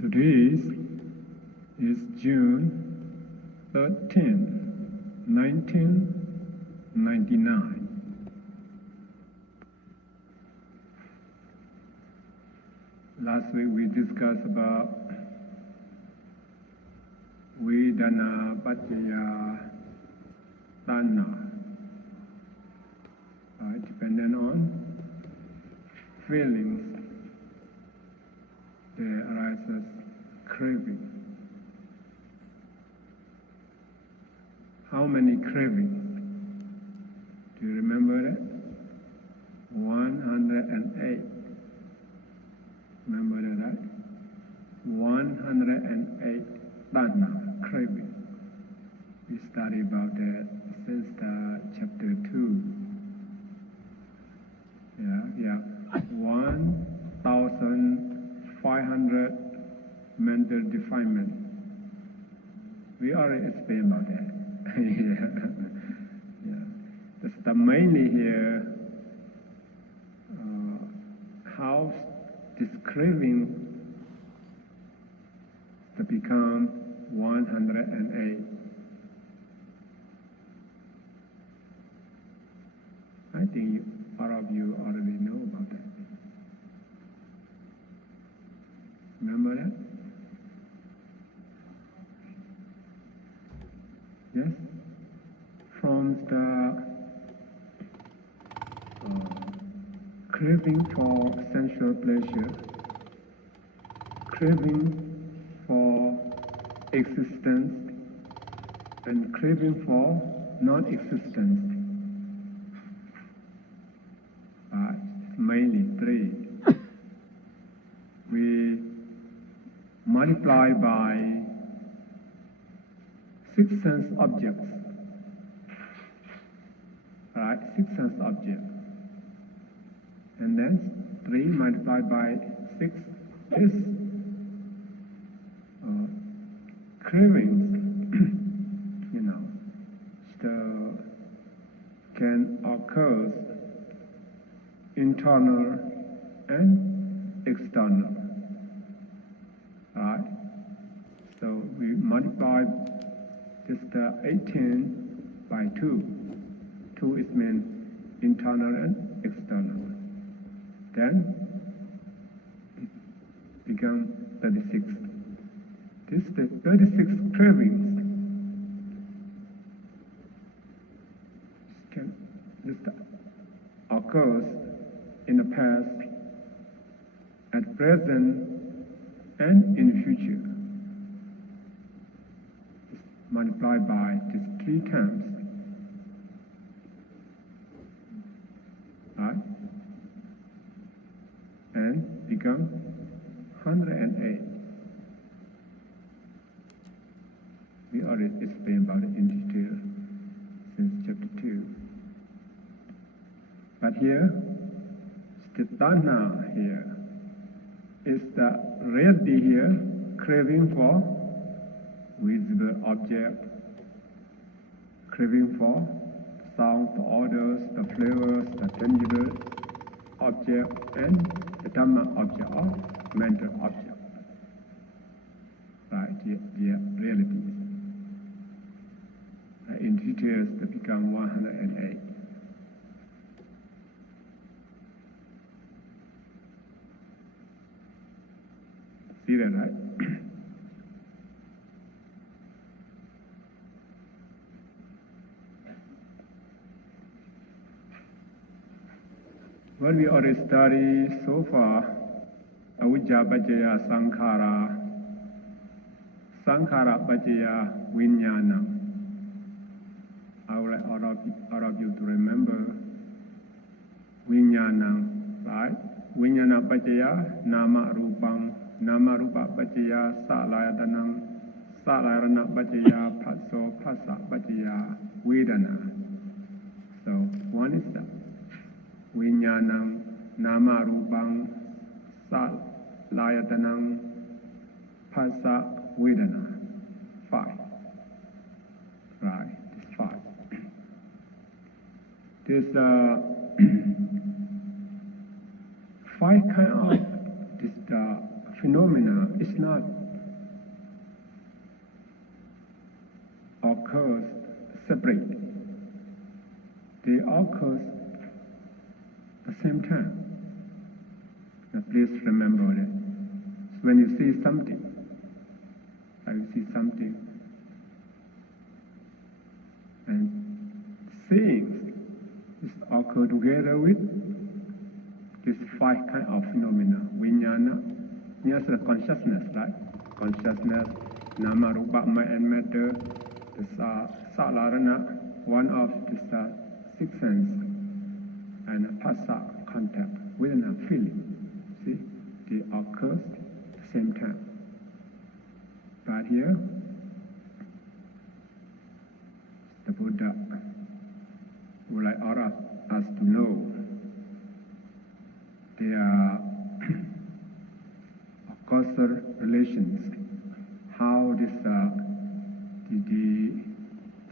Today is June 13, 1999. Last week we discussed about Vedana paccayā Tanhã, dependent on feelings. There arises craving. How many cravings? Do you remember that? 108. Remember that, right? 108 Tanhã, craving. We studied about that since chapter 2. Yeah. 1,500 mental defilement. We already explained about that. Yeah. That's the mainly here, how this craving to become 108. I think all of you already know about that. Remember that? Yes? From the craving for sensual pleasure, craving for existence, and craving for non-existence. Mainly three. We multiply by 6 sense objects. 6 sense objects. And then 3 multiplied by 6 is cravings, still can occur internal and external. So we multiply just 18 by 2. 2 is meant internal and external. Then it becomes 36. This the 36 cravings can just occurs in the past, at present, and in the future. It's multiplied by these 3 times. And become 108. We already explained about it in detail since chapter 2. But here, the Tanhã here is the reality here, craving for visible object, craving for sound, the odors, the flavors, the tangible object, and the Dhamma object or mental object. The realities. In details, they become 108. See that, right? What we already studied so far, avijja paccayā sankhara, sankhara paccayā vijñānam. I would like all of you to remember vijñānam, right? Vijñāna paccayā nama rupam, nama rupa paccayā salayatana, salayatana paccayā phaso, phasa paccayā vedana. So one is that. Vijñānam, nama rupam, salayatanam, phasa, vedana. 5. Right, it's 5. There's 5 kind of this phenomena is not occurs separately. They occur at the same time. Now please remember that. So when you see something, and seeing is occur together with this 5 kind of phenomena. Vijnana, yes, the consciousness, right? Consciousness, nama, rupa, mind and matter. This salarana, one of this 6 sense, and phassa, contact, within a feeling. See, they occur at the same time. But here, the Buddha would like all of us to know there are causal relations, how this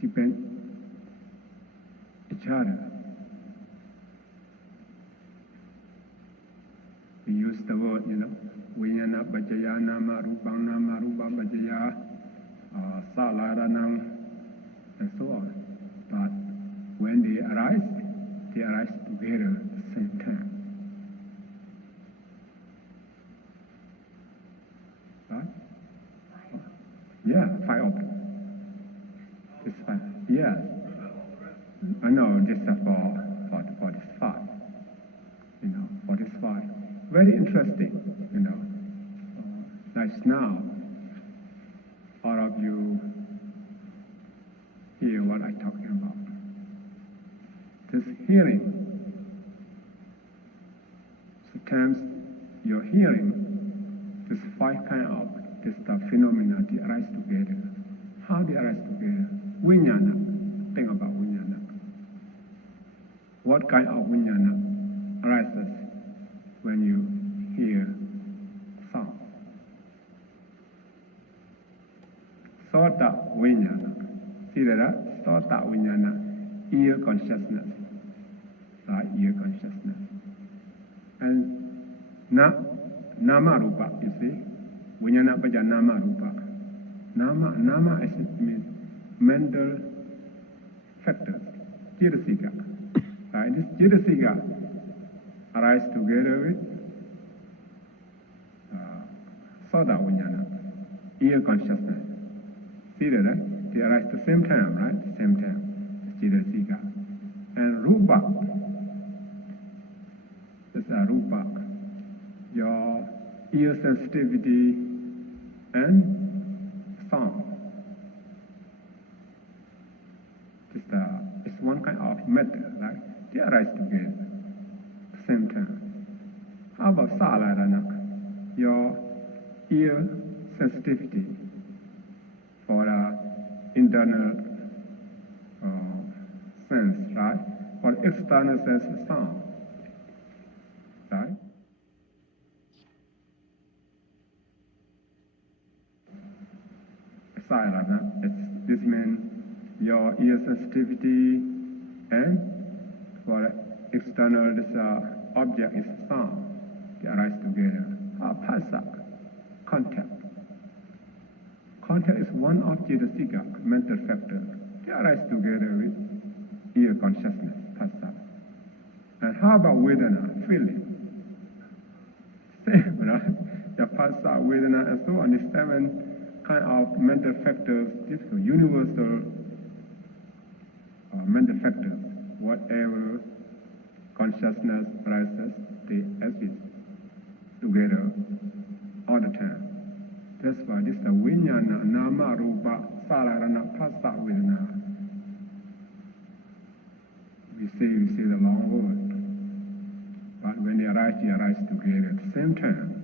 depend each other. We use the word, vijnana paccayā nama rupa paccayā salaranam, and so on. But when they arise together at the same time. Right? Yeah, 5 of them. This 5. Yes. I know this is for this 5. For this 5. Very interesting, like now, all of you hear what I'm talking about. This hearing, sometimes you're hearing this 5 kind of this phenomena, they arise together. How they arise together? Vijnana. Think about vijnana. What kind of vijnana arises when you hear sound? Sota vijnana. See that? Sota vijnana. Ear consciousness. Ear consciousness. And nama rupa, you see? Vijnana paccayā nama rupa. Nama means mental factors. Jirasika. This jirasika arise together with Soda vijnana, ear consciousness. See that, right? They arise at the same time, right? Same time. Jirasika. And rupa. This is rupa. Your ear sensitivity and sound. It's one kind of matter, right? They arise together at the same time. How about salarana? Your ear sensitivity for internal sense, right? For external sense of sound, right? Salarana, this means your ear sensitivity and for external object is sound. They arise together. Phassa, contact. Contact is one of Jirasika, mental factor. They arise together with ear consciousness, phassa. And how about Vedana, feeling? Same, right? The phassa, Vedana, and so on. The 7 kind of mental factors, these are universal mental factors. Whatever consciousness arises, they exist together all the time. That's why this is the vijnana, nama, rupa, salarana, phassa, vedana. We say the long word. But when they arise together at the same time.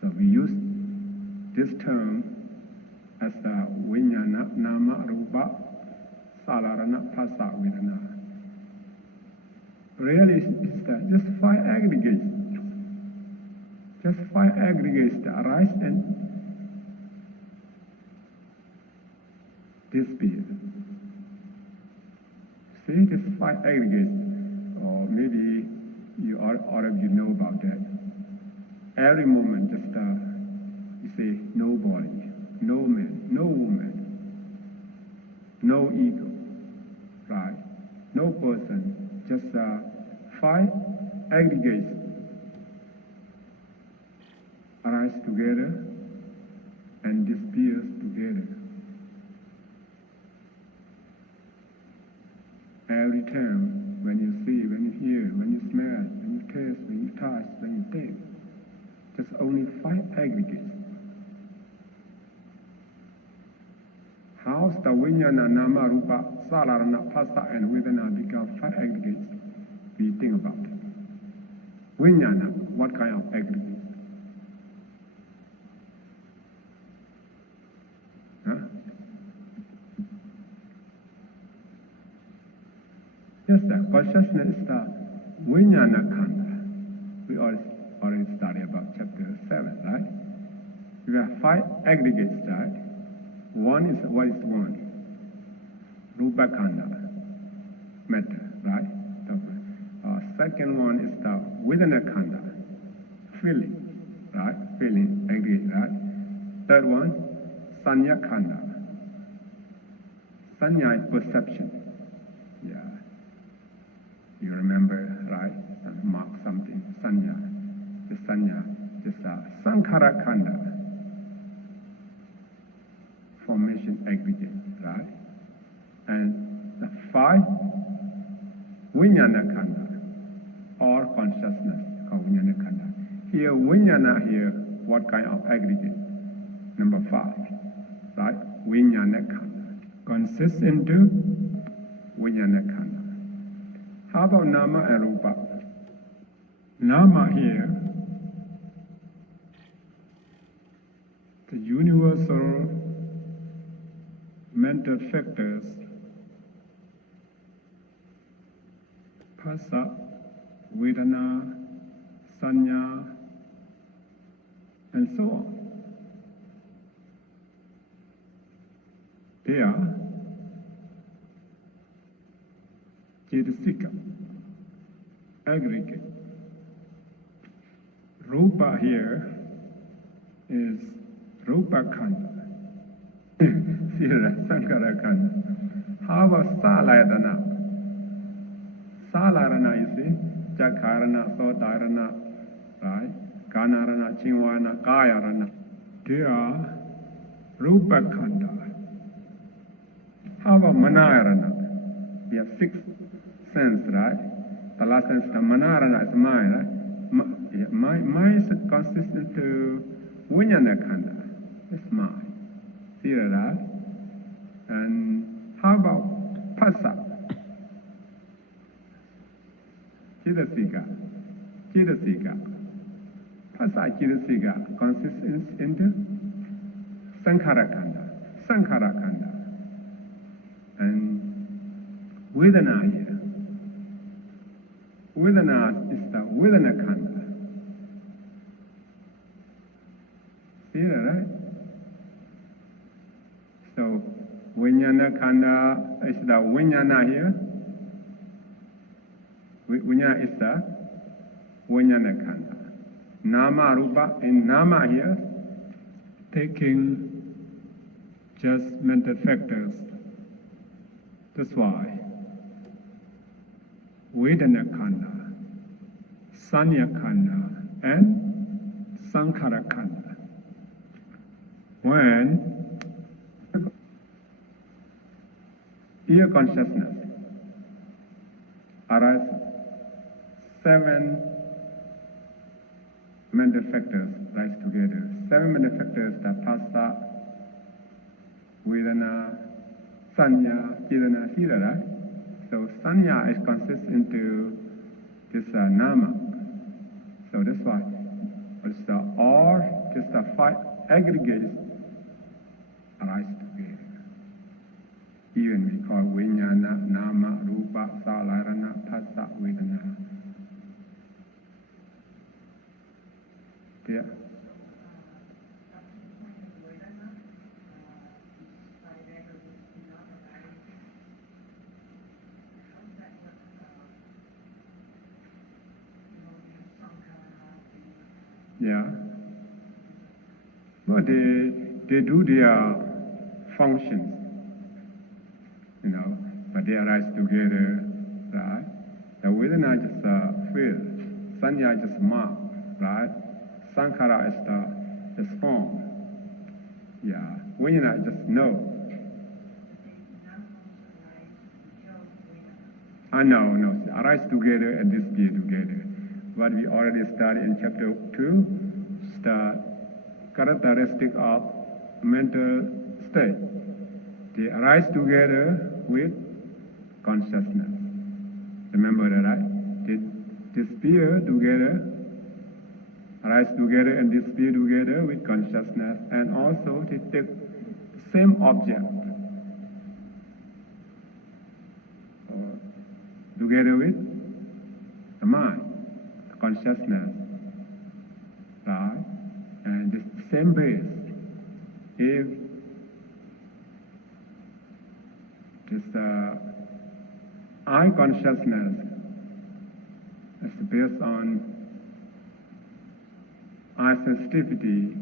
So we use this term as the vijnana, nama, rupa, salarana, phassa, vedana. Really, it's just 5 aggregates. Just 5 aggregates that arise and disappear. See, this 5 aggregates, or maybe all of you know about that. every moment just you say no body, no man, no woman, no ego, right? No person, just 5 aggregates arise together and disappears together. Every time, when you see, when you hear, when you smell, when you taste, when you touch, when you think, just only 5 aggregates. How's the Vijnana, Nama, Rupa, Salarana, Phassa, and Vedana become 5 aggregates? We think about it. Vijnana, what kind of aggregate? Huh? Yes, sir. Consciousness is the Vijnana Khanda. We already studied about chapter 7, right? We have 5 aggregates, right? One is, what is one? Rupa Khanda, matter, right? Second one is the Vedana Khanda, feeling, right? Feeling, aggregate, right? Third one, Sanya Khanda. Sanya is perception. Yeah. You remember, right? Mark something. Sanya. The Sanya. Just Sankhara Khanda. Formation aggregate, right? And the 5 Vijnana Khanda, or consciousness, called Vijnana Khanda. Here, Vijnana here, what kind of aggregate? Number 5, right? Vijnana Khanda consists into Vijnana Khanda. How about Nama and Rupa? Nama here, the universal mental factors, Phassa, Vedana, Sanya, and so on. They are Cetasika, aggregate. Rupa here is Rupa Khanda. Sankara Khanda. How about Salayatana? Salarana, you see, Chakharana, Sotarana, right? Kanarana, Chingwana, Kayarana. They are Rupa Khanda. How about Manayarana? We have 6 senses, right? The last sense, the Manayarana is mind, right? Mind consists into Vijnana Khanda. It's mind. See that, right? And how about Phassa? Cetasika. Phassa Cetasika consists into Sankhara Khanda. And Vedana here. Vedana is the Vedana Khanda. See that, right? So, Vijnana Khanda is the Vijnana here. Vijnana is the Vijnana Khanda. Nama, Rupa, and Nama here, taking just mental factors. That's why Vedana Khanda, Sanya Khanda, and Sankhara Khanda. When ear consciousness arises, 7 mental factors rise together. 7 mental factors, the Phassa, Vedana, Sanya, Vedana, Sila, right? So Sanya is consists into this Nama. So that's why it's all just the 5 aggregates arise together. Even we call Vijnana, Nama, Rupa, Salarana, Phassa, Vedana. Yeah. Yeah. But they do their functions, but they arise together, right? The Vedana just feel, Sanya just mark, right? Sankhara is form. Yeah. Vijnana just know. No. Arise together and disappear together. What we already studied in chapter 2, the characteristic of mental state. They arise together with consciousness. Remember that, right? They disappear together, arise together and disappear together with consciousness, and also they take the same object together with the mind, the consciousness, right? And this same base. If this I consciousness is based on I sensitivity,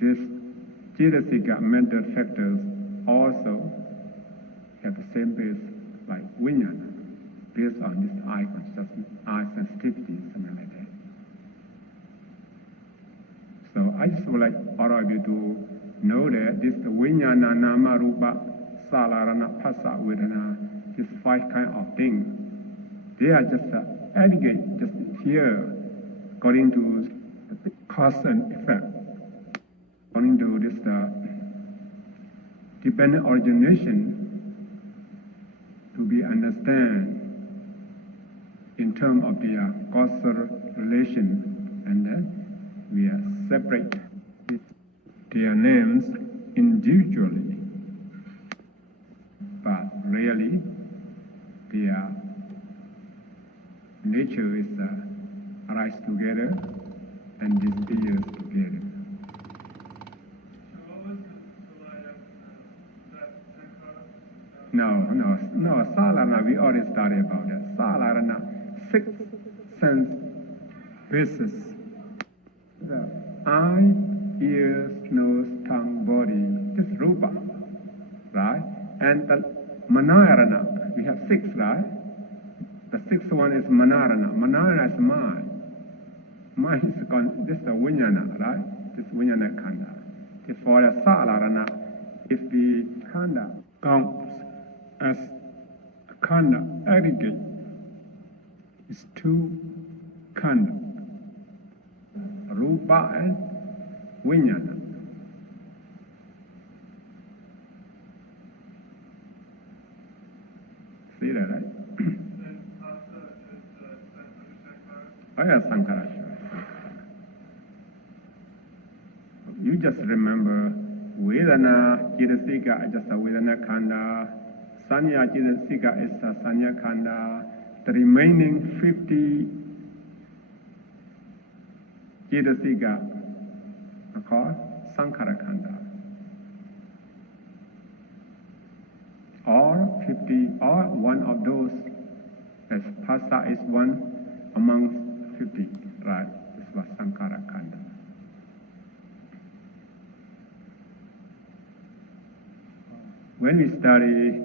this Chaiya mental factors also have the same base like Vijnana, based on this I consciousness, I sensitivity, something like that. So I just would like all of you to know that this Vijnana, Nama, Rupa, Salarana, Phassa, Vedana, these 5 kind of things, they are just aggregate, just here, according to cause and effect, according to this dependent origination, to be understand in terms of the causal relation, and then we are separate their names individually, but really their nature is arise together and disappears together. No, Salarana, we already studied about that. Salarana, 6 sense bases. The eye, ears, nose, tongue, body, this rupa, right? And the manarana, we have 6, right? The 6th one is manarana. Manarana is mind. Mind is this is the Vijnana, right? This Vijnana khanda. For the Salarana, if the khanda counts as a khanda aggregate, it's 2 khanda, Rupa and Vijnana. See that, right? Oh yeah, Sankhara. You just remember Vedana, Chaiya, just a Vedana khanda, Sanya, Chaiya is a Sanya khanda, the remaining 50 Chaiya are called Sankhara khanda. Or 50, or one of those, as Phassa is one amongst 50, right? This was Sankhara khanda. When we study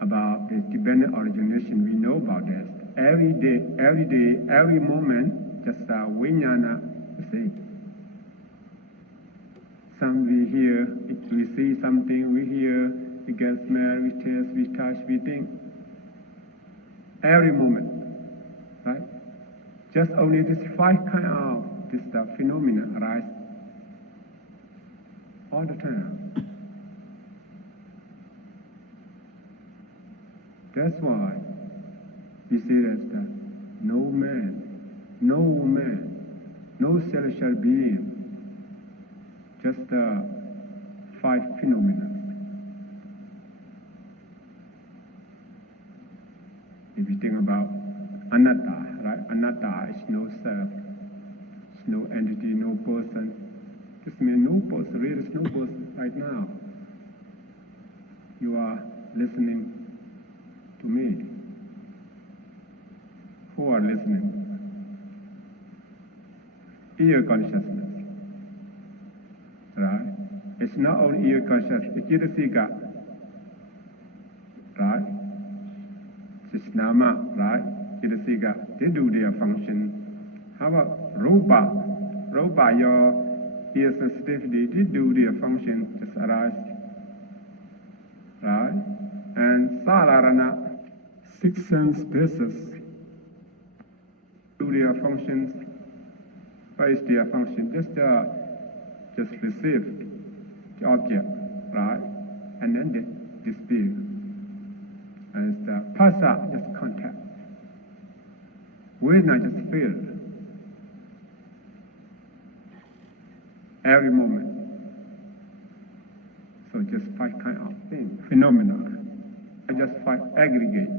about the dependent origination, we know about this. Every day, every moment, just Vijnana, you see. Some we hear, we see something, we hear, we get smell, we taste, we touch, we think. Every moment, right? Just only this 5 kind of this phenomena arise all the time. That's why we say that no man, no woman, no celestial being, just 5 phenomena. If you think about anatta, right? Anatta is no self, it's no entity, no person. This means no person, really is no person right now. You are listening to me. Who are listening? ear consciousness. Right? It's not only ear consciousness, it's Jitasika. Right? It's Nama, right? Jitasika. They do their function. How about Rupa? Rupa, your ear sensitivity, they do their function, just arise. Right? And Salarana, 6 sense bases, do their functions. What is their function? Just receive the object, right? And then they disappear. And the Pasa, just contact. Vedana, just feel. Every moment. So just 5 kind of things, phenomena. I just 5 aggregate.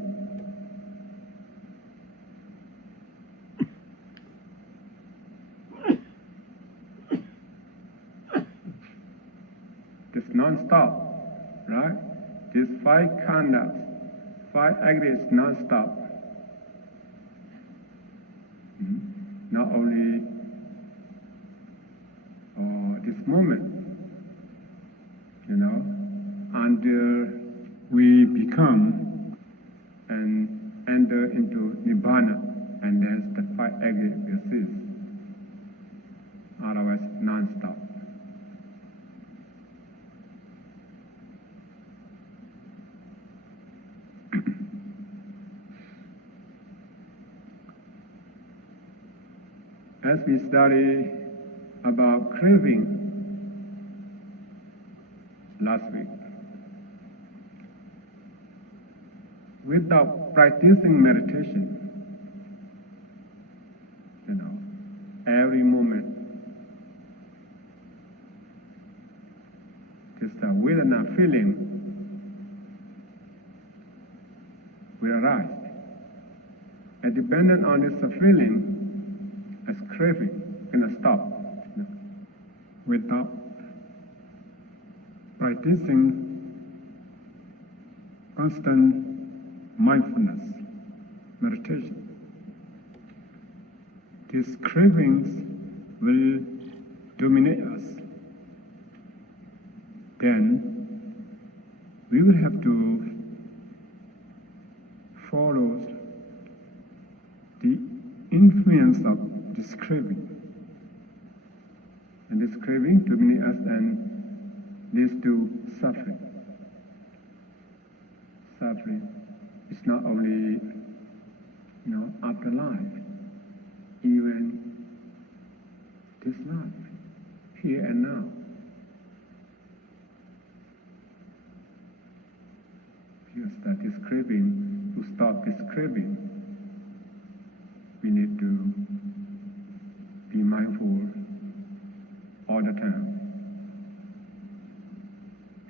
Just non-stop, right? These 5 khandas, 5 aggregates non-stop. Not only this moment, until we become and enter into Nibbana, and then the 5 aggregate will cease. Otherwise, non-stop. As we study about craving last week, without practicing meditation, every moment, just a Vedana feeling will arise. And dependent on this feeling, as craving, cannot stop. Without practicing constant mindfulness, meditation, these cravings will dominate us. Then we will have to follow the influence of this craving. And this craving dominates us and leads to suffering. Suffering is not only, after life, even this life, here and now. Because that is craving, to stop this craving, we need to be mindful all the time.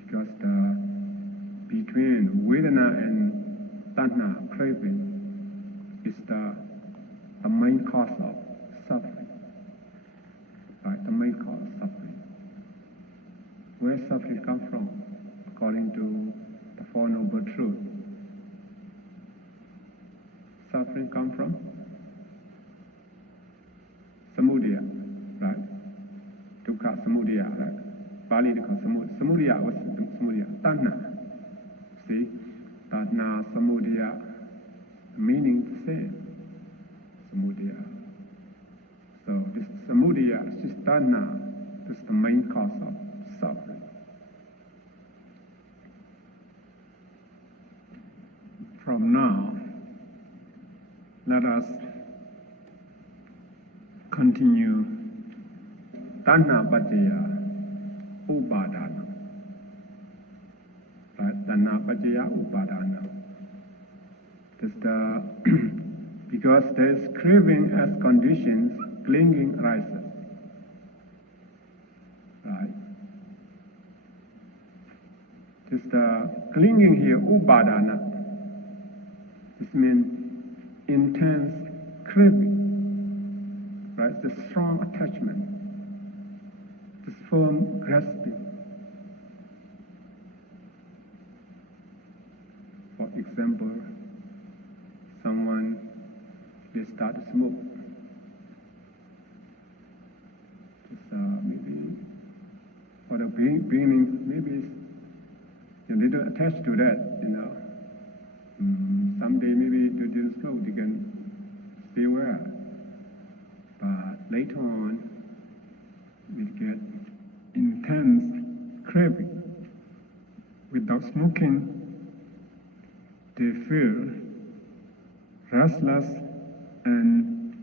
Because between Vedana and Tanhã, craving, is the main cause of suffering. Right? The main cause of suffering. Where suffering comes from? According to the Four Noble Truths. Suffering comes from samudaya, right? Dukkha samudaya, right? Pali they call samudaya. Samudaya, what's samudaya? Tanhã. See? Tanhã, samudaya, meaning the same. Samudaya. So this samudaya, this tanhã, this is the main cause of suffering. From now, let us continue Tanhã paccayã upãdãnan. Right? Tanhã paccayã upãdãnan. Because there is craving as conditions, clinging arises. Right? Just clinging here, upãdãnan. This means intense craving. Right? The strong attachment, this firm grasping. For example, someone will start to smoke. beginning, maybe a little attached to that, someday maybe to do slow, they can stay well. But later on, we get intense craving. Without smoking, they feel restless and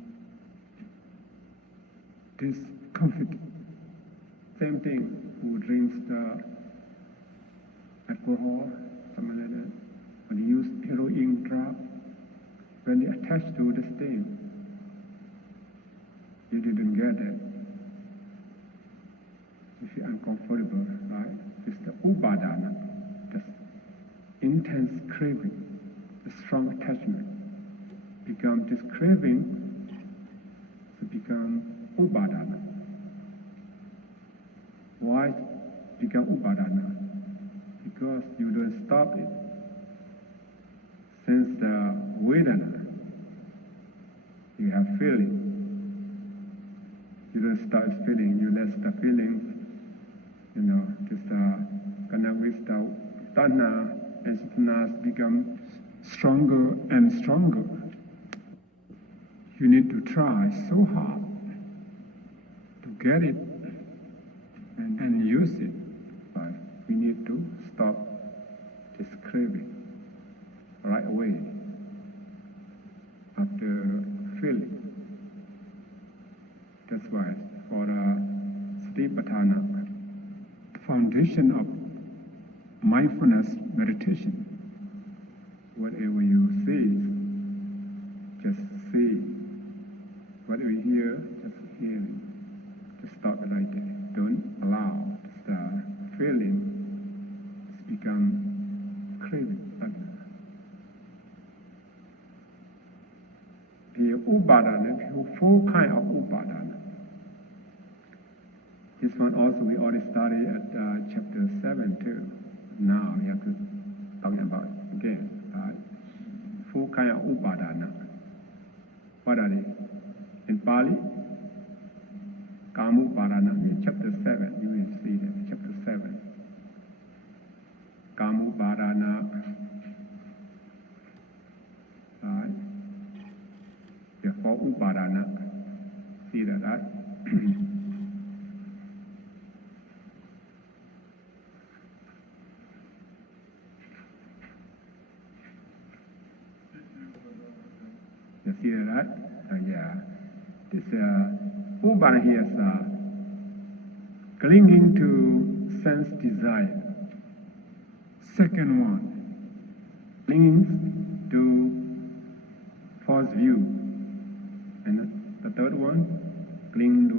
discomfort. Same thing, who drinks the alcohol, something like that, or they use heroin drug, when they attach to this thing, you didn't get it. You feel uncomfortable, right? It's the upãdãnan, the intense craving, the strong attachment. This craving to become upãdãnan. Why become upãdãnan? Because you don't stop it. Since the vedana, you have feeling. You don't start feeling, you let the feelings, this connect with the Tanhã and Chaiya become stronger and stronger. You need to try so hard to get it and use it. But we need to stop this craving right away after feeling. That's why for Satipatthana, the foundation of mindfulness meditation, whatever you see, just see. Whatever you hear, just hearing. Just stop it right there. Don't allow the feeling to become craving. The upãdãnan, four kinds of upãdãnan. This one also we already studied at chapter 7 too. Now we have to talk about it again. Four kinds of upãdãnan. What are they? In Pali, Kamupādana, in chapter 7, you will see that, chapter 7. Kamupādana, right? Therefore, upādana, see that, right? You see that, right? Yeah. This upādana here is clinging to sense desire. Second one, clinging to false view. And the third one, clinging to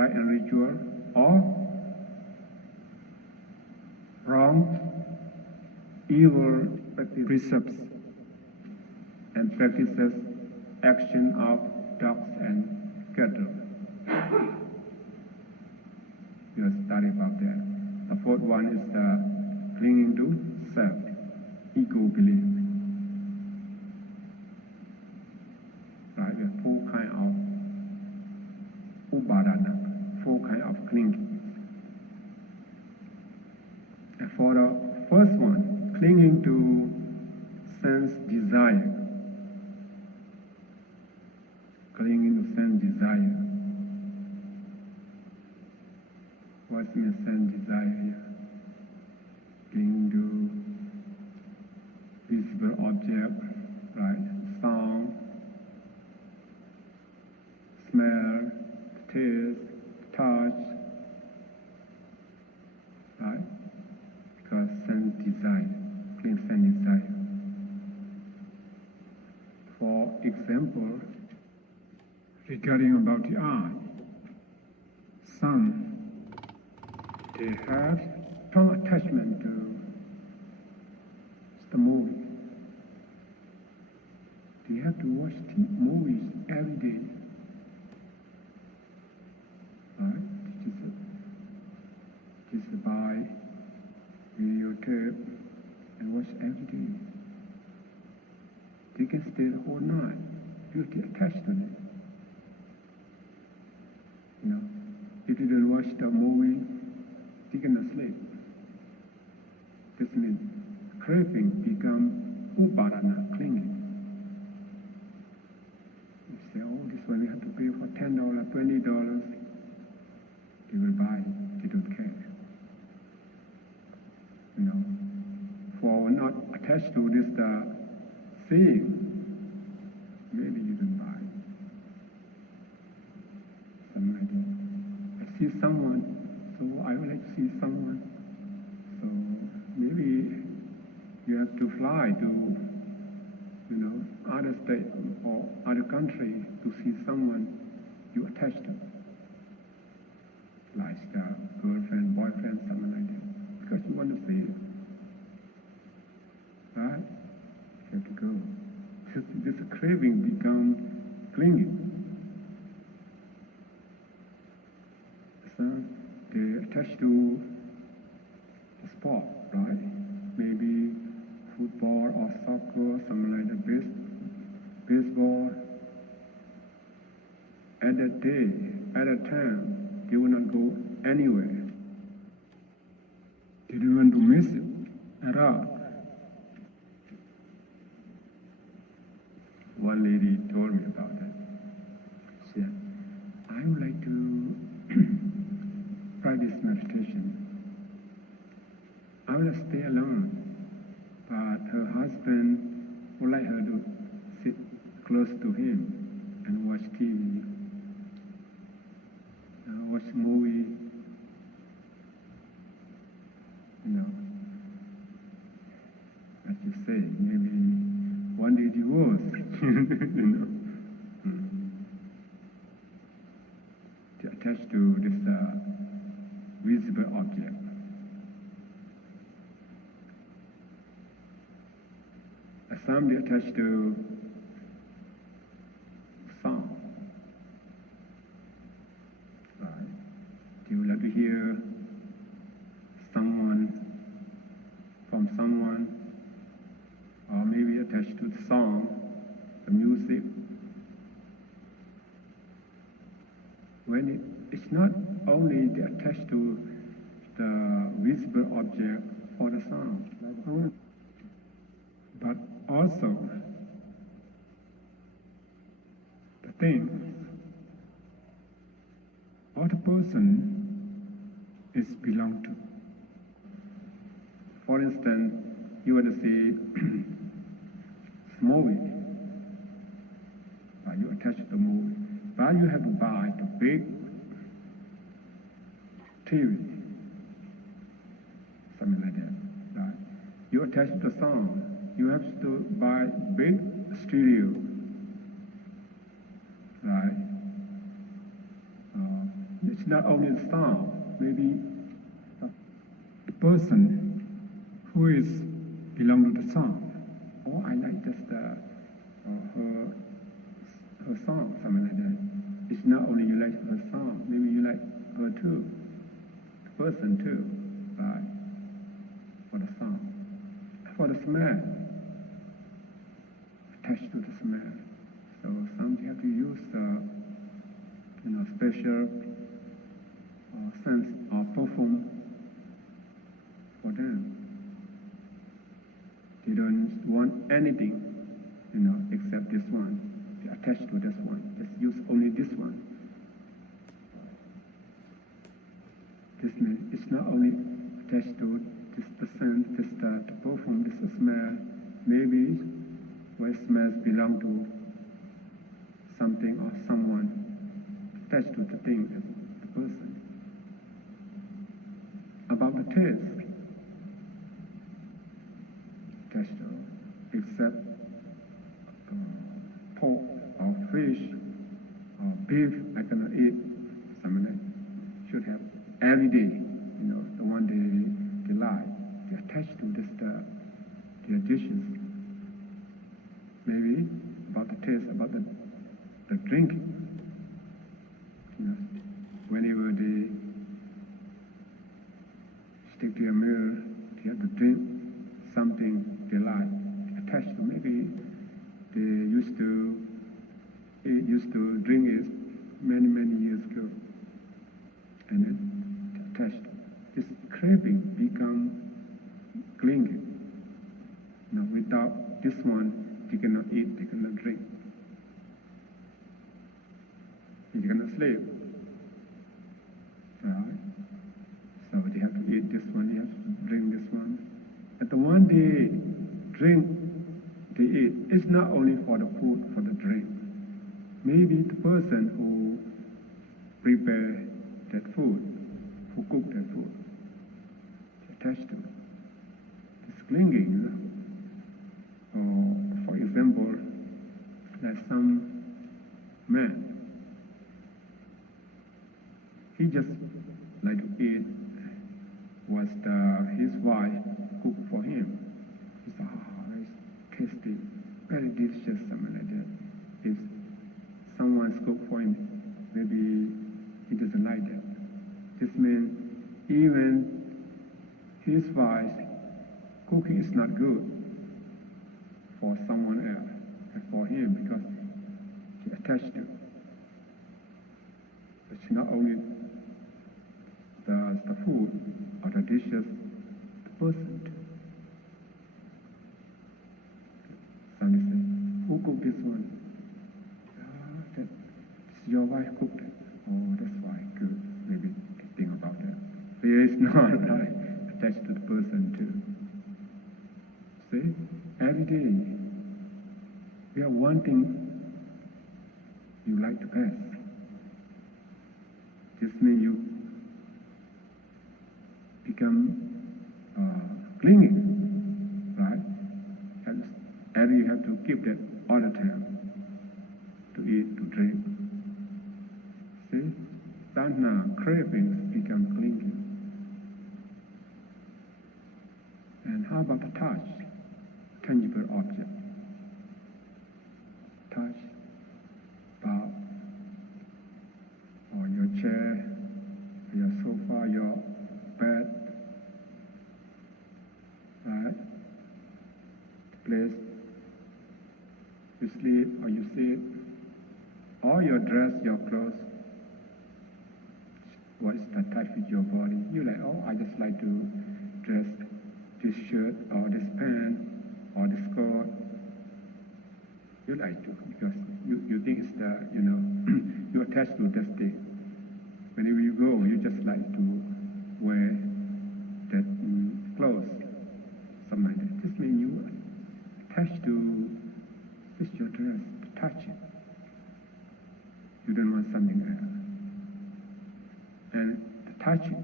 right and ritual or wrong, evil precepts and practices, action of dogs and cattle. We will study about that. The fourth one is clinging to self, ego belief. Right, there are four kinds of upādana, four kinds of clinging. And for the first one, clinging to sense desire. Clinging to sense desire. What's mean sense desire here? Clinging to visible object, right? Sound, smell, taste, touch, right? Because sense desire, clean sense desire. For example, regarding about the eye, some they have strong attachment to the movie. They have to watch movies every day. Right? Just buy videotape and watch every day. They can stay the whole night. You get attached to it. If you don't watch the movie, he cannot sleep. This means craving becomes upãdãnan, clinging. You say, oh, this one we have to pay for $10, $20. They will buy it. They don't care. You know, for not attached to this seeing, maybe you don't buy it. Something like that. I see someone, so I would like to see someone. So maybe you have to fly to, you know, other state or other country to see someone you attached to, like girlfriend, boyfriend, something like that, because you want to see it, right? You have to go. This craving becomes clinging. So they attach to the sport, right? Maybe football or soccer, something like that, baseball. At that day, at that time, they will not go anywhere. They don't want to miss it at all. One lady told me about that. She said, I would like to practice meditation. I will stay alone, but her husband would like her to sit close to him and watch TV, watch movie, you know. As you say, maybe one day divorce, you know. To attach to this visible object. Some they attach to sound. Right? You will have to hear someone from someone, or maybe attached to the song, the music. When it's not only they attached to the visible object or the sound, but also the thing what a person is belong to. For instance, you want to see movie, you attach to the movie, but you have to buy the big TV, something like that, right? You attach to the song, you have to buy big stereo, right? It's not only the sound, maybe the person who is belong to the song. Oh, I like just her song, something like that. It's not only you like her song, maybe you like her too, the person too, right? For the song. For the smell, attached to the smell. So some have to use special sense or perfume for them. They don't want anything, except this one. They attach to this one. Just use only this one. This means it's not only attached to this the scent, this the perfume, this the smell. Maybe what smells belong to something or someone attached to the thing, the person. About the taste, attached to, except pork or fish or beef, I cannot eat. Somebody should have every day, the one they like. They attach to this their dishes. Maybe about the taste, about the drinking. Whenever they stick to a meal, they have to drink something they like, attached to. Maybe they used to drink it many years ago, and it attached he cannot sleep. Right? So they have to eat this one, they have to drink this one. And the one they drink, they eat, it's not only for the food, for the drink. Maybe the person who prepare that food, who cook that food, attached to it. It's clinging. Or, for example, there's some man, he just like to eat what his wife cooked for him. He said, it's tasty, very delicious, something like that. If someone's cooked for him, maybe he doesn't like that. This means even his wife's cooking is not good for someone else and for him because he attached to it. It's not only the food or the dishes, the person too. Somebody say, who cooked this one? That's your wife cooked it. Oh, that's why, good. Maybe think about that. There is not right attached to the person too. See, every day we have one thing you like to pass. This means you become clinging, right? And you have to keep that all the time to eat, to drink. See, Tanhã, cravings become clinging. And how about the touch? Tangible object. Touch, bow, or your chair, your sofa, your bed, right? The place you sleep or you sit, or your dress, your clothes. What is the touch with your body? You like, oh, I just like to dress this shirt or this pant or this skirt. You like to because you think it's the, you're attached to that thing. Whenever you go, you just like to wear that clothes, something like that. This means you attached to just your dress, to touch it. You don't want something else. And the touching,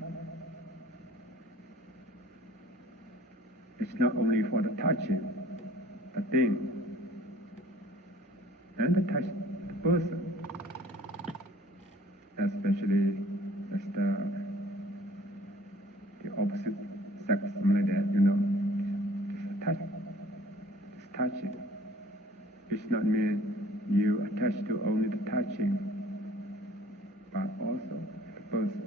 it's not only for the touching, the thing, and the touch the person, especially as the opposite sex, something like that, Just touching. It's not mean you attach to only the touching, but also the person,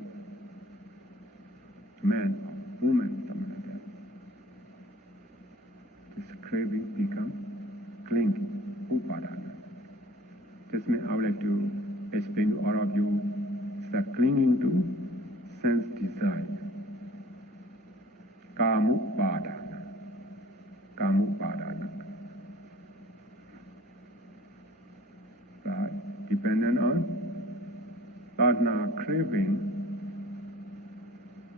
man, woman, something like that. This craving become clinging, upãdãnan. This means I would like to explain to all of you that clinging to sense desire. Upãdãnan. Right? Dependent on Tanhã craving,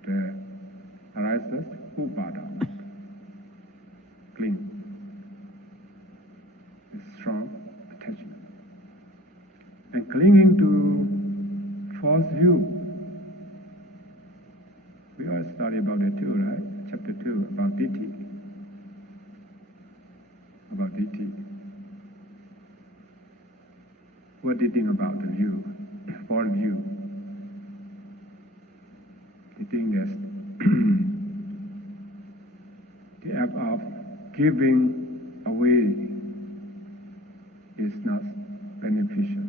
the arises upãdãnan. Cling. Strong attachment. And clinging to false view. We all study about it too, right? Chapter 2, about ditthi. About ditthi. What do you think about the view? False view. You think that the act of giving away is not beneficial.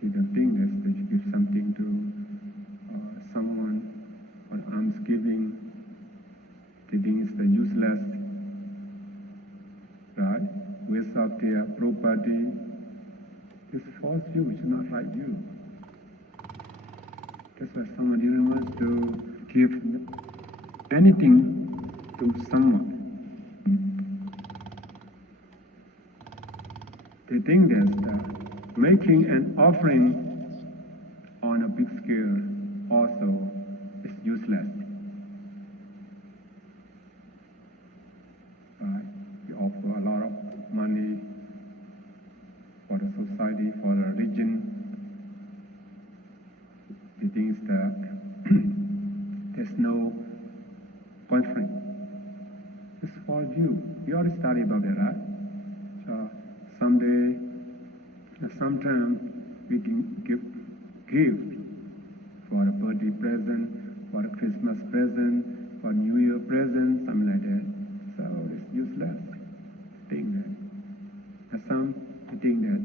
They don't think that you give something to someone, or almsgiving, they think it's useless, right? Waste of their property. It's false view, it's not right view. That's why someone didn't want to give anything to someone. They think that Making an offering on a big scale also is useless. Right? We offer a lot of money for the society, for the religion. The things that there's no conflict. It's for you. We already studied about that, right? So someday, sometime we can give for a birthday present, for a Christmas present, for New Year present, something like that. So it's useless. Think that. And some think that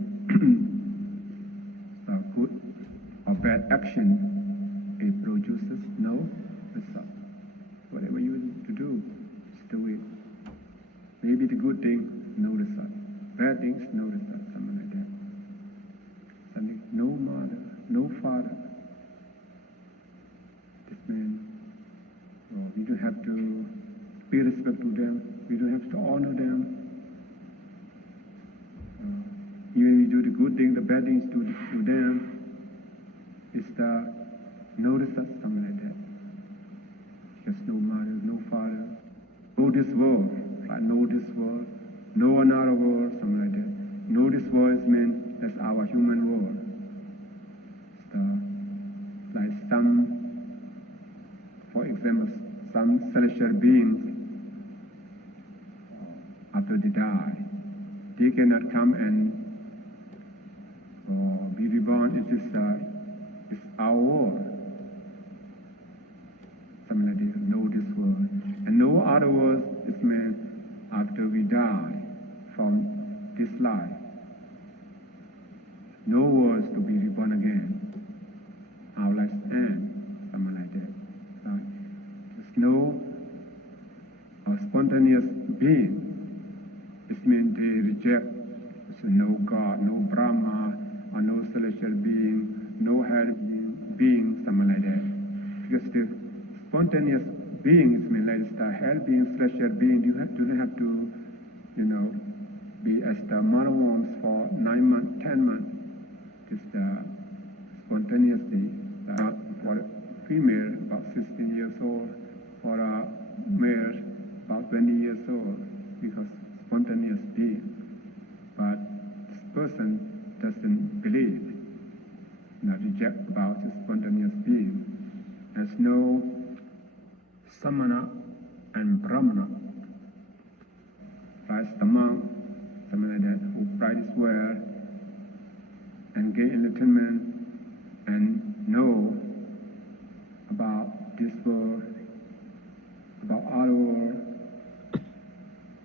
good or bad action it produces no result. Whatever you need to do, just do it. Maybe the good thing, no result. Bad things, no result. Something like that. Something, no mother, no father. This means we don't have to pay respect to them. We don't have to honor them. Even we do the good thing, the bad things to them. It's the no result, something like that. There's no mother, no father. Know this world, right? Know this world. Know another world, something like that. Know this world is meant as our human world. Like some, for example, some celestial beings, after they die, they cannot come and be reborn. It is our world. Something like this, know this world. And no other world is meant after we die from this life. No world to be reborn again. Our lives end, something like that. Right? There's no spontaneous being. It means they reject. So no God, no Brahma, or no celestial being, no hell being, something like that. Because the spontaneous being is mean like the hell being, celestial being. You don't have to, be as the mother worms for 9 months, 10 months. It's the spontaneously. For a female, about 16 years old. For a male, about 20 years old. Because spontaneous being. But this person doesn't believe, reject about the spontaneous being. There's no samana and brahmana. Right? The monk, something like that, who practice well and gain enlightenment and know about this world, about our world,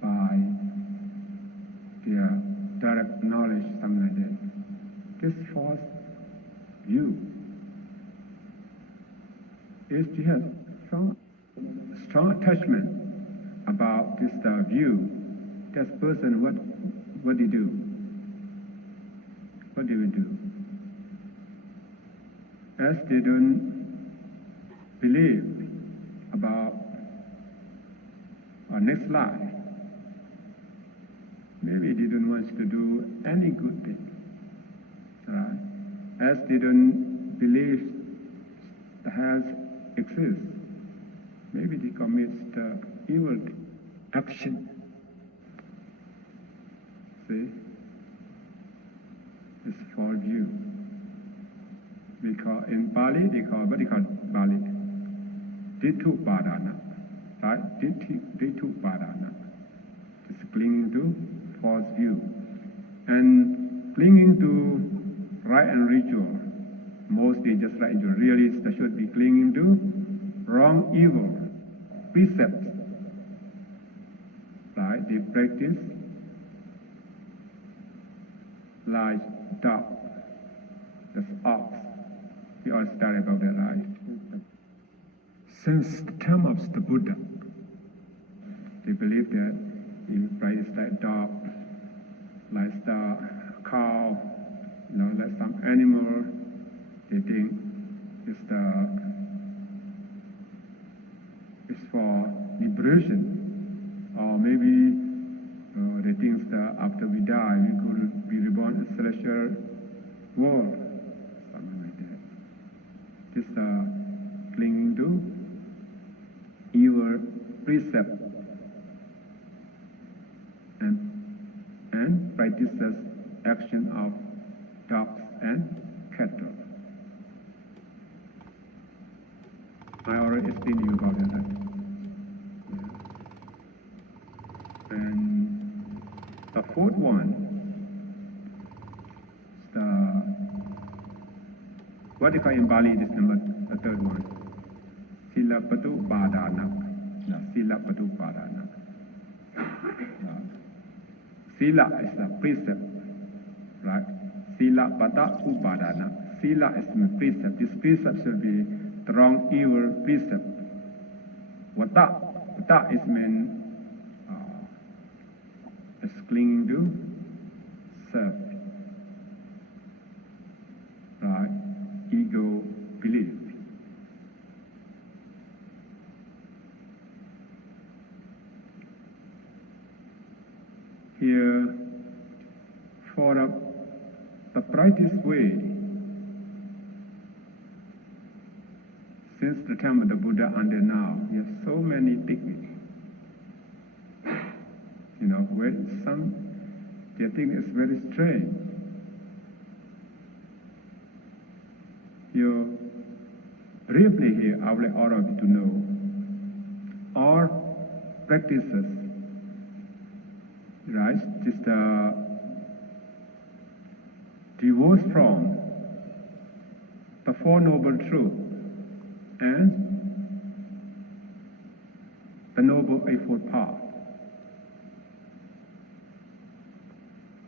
by their direct knowledge, something like that. This false view is to have strong attachment about this view. That person, what they do? What they will do? As they don't believe about our next life, maybe they don't want to do any good thing. Right? As they don't believe the hell exists, maybe they commit the evil action. See? It's for you. Because in Bali, what they call Bali? Upãdãnan. Right? Upãdãnan. It's clinging to false view. And clinging to right and ritual. Mostly just right and really they should be clinging to wrong, evil, precepts. Right? They practice like dog, that's ox. We all study about that, right? Since the time of the Buddha, they believe that if you practice like dog, like the cow, like some animal, they think it's for liberation, or maybe they think that after we die we could be reborn as celestial war, something like that. Just clinging to evil precept and practices action of dogs and cattle. I already explained you about that. Right? Yeah. And the fourth one, what if I in Bali this number, the third one? Sila patu padana. Sila patu padana. Sila is a precept, right? Sila pada upadana. Sila is a precept. This precept should be the wrong evil precept. Vata is meant as clinging to self, right? Ego belief. Here, for the practice way, since the time of the Buddha until now, we have so many techniques. You know, where some they think it's very strange. You briefly here, I would like all of you to know all practices, right? Just divorce from the Four Noble Truths and the Noble Eightfold Path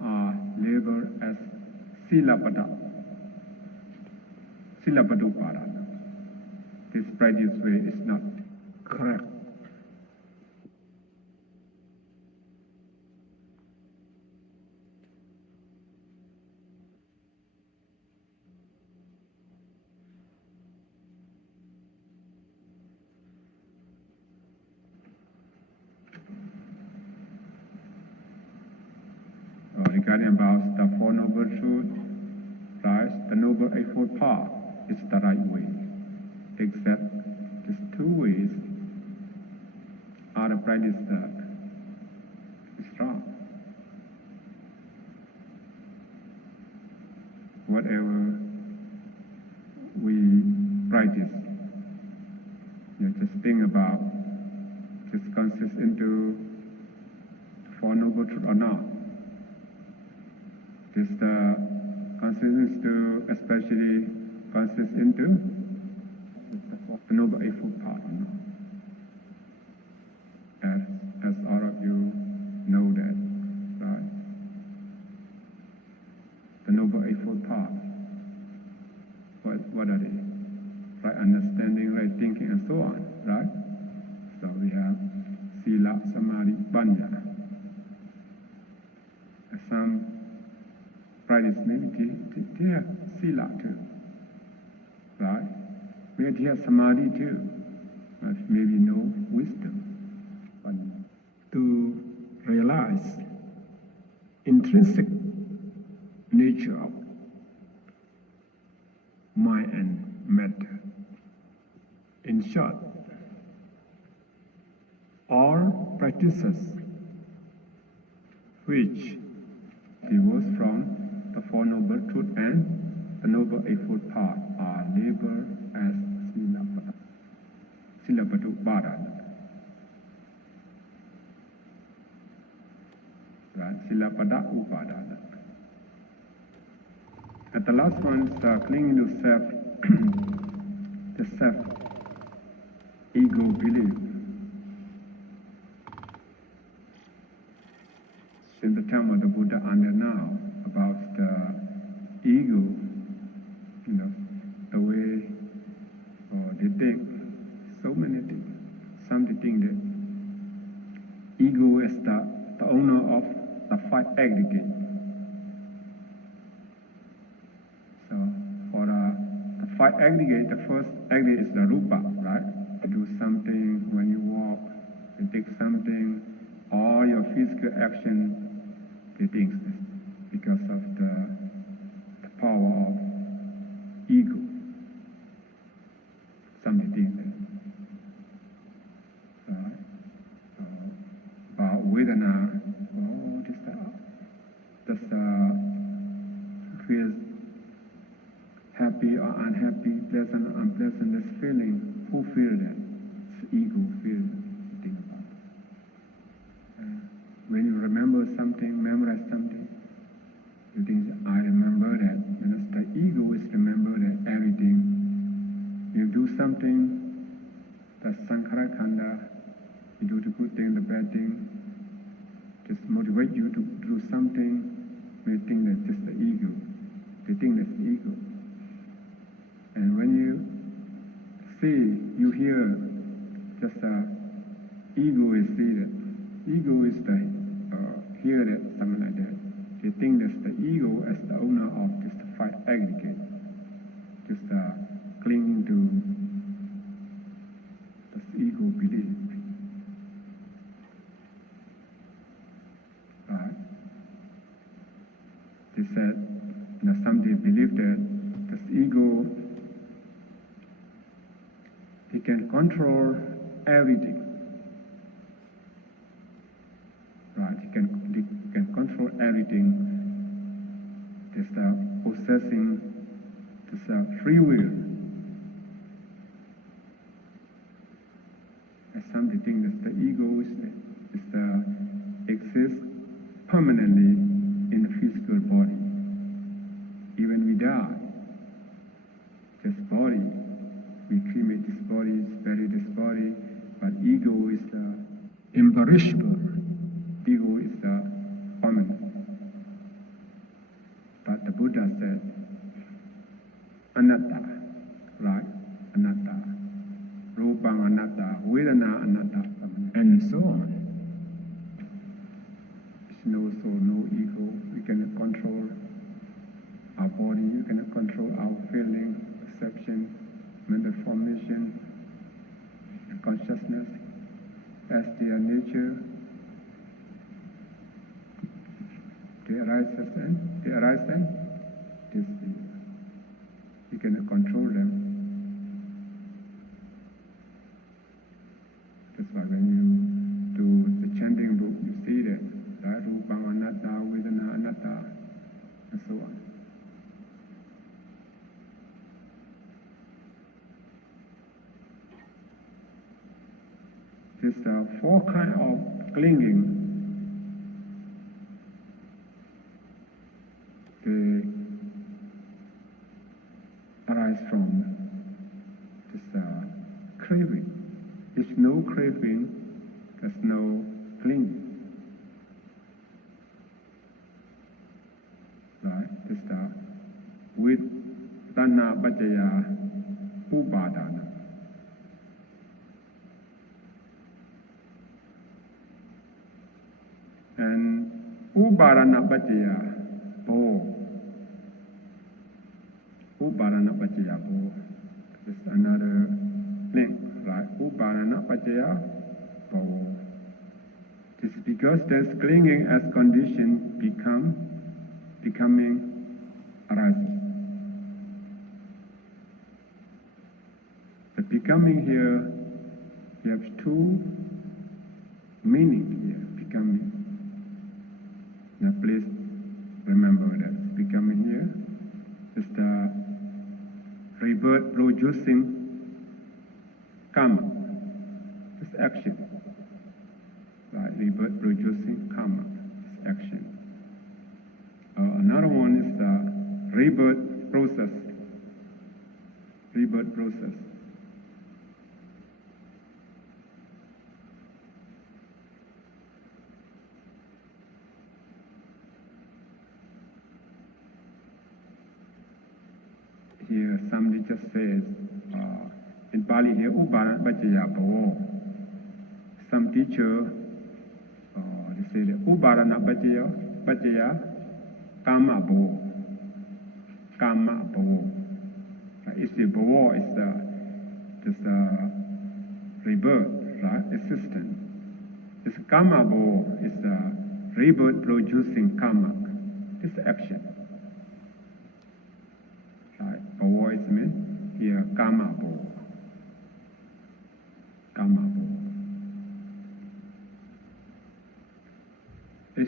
are labeled as Silapada. Silapaduparana. This practice way is not correct. Regarding about the Four Noble Truths, right? The Noble Eightfold Path is the right way, except these two ways are the practice that is wrong. Whatever we practice, just think about, just consist into Four Noble Truths or not. This consists to, especially consists into the Noble Eightfold Path or not. As all of you know that, right? The Noble Eightfold Path. What are they? Right understanding, right thinking, and so on, right? So we have Sila, Samadhi, Panya. Some practice maybe they have Sila too, right? Maybe they have Samadhi too, but maybe no wisdom. But to realize intrinsic nature of mind and matter. In short, all practices which divorce from the Four Noble Truths and the Noble Eightfold Path are labeled as Silapaduparana. Right? Silapada Upadana. And the last one is clinging to self, the self-ego belief. Since the time of the Buddha until now, about the ego, the way they think, so many things. Some they think that ego is the owner of the five aggregate. So for the five aggregate, the first aggregate is the rupa, right? You do something when you walk, you take something, all your physical action, they think because of the power of ego. Something there. Right? About Vedana, this feels happy or unhappy, pleasant or unpleasant, this feeling, who feels that? It's ego feels you think about. When you remember something, memorize something, you think, I remember that. And the ego is remember that everything. You do something, that's sankhara khanda, you do the good thing, the bad thing, just motivate you to do something, you think that's just the ego. They think that's the ego. And when you see, you hear, just ego is see that. Ego is the hear that, something like that. They think that's the ego as the owner of just the five aggregate, just clinging to this ego belief. Right? They said, somebody believed that this ego, he can control everything. Right? He can control everything. Just possessing this free will. As somebody thinks that the ego exists permanently in the physical body. Even we die, this body, we cremate this body, bury this body, but ego is imperishable. Ego is permanent. But the Buddha said, anatta, right? Anatta. Rupang anatta, Vedana anatta, and so on. There's no soul, no ego. We cannot control our body, we cannot control our feeling, perception, mental formation, and consciousness as their nature. They arise then, you cannot control them. That's why when you do the chanting book, you see that, right? Rupang anatta, Vedana anatta, and so on. There's four kinds of clinging. They arise from this craving. If no craving, there's no clinging. Right? This with Tanhã paccayã upãdãnan. And upãdãnan paccayã bhava. Upãdãnan paccayã bhava is another link, right? Upãdãnan paccayã bhava. This is because there's clinging as condition becoming arising. The becoming here, you have two meanings here, becoming. Now please remember that becoming here is the rebirth producing karma. It's action. Right? Rebirth producing karma. It's action. Another one is the rebirth process. Rebirth process. Here somebody just says, in Pali here, upãdãnan paccayã bhava. Some teacher, they say that upãdãnan paccayã karma bhava. Karma bhava. It's the bhava is just rebirth, right? Existence. This karma bhava is the rebirth producing karma. It's action.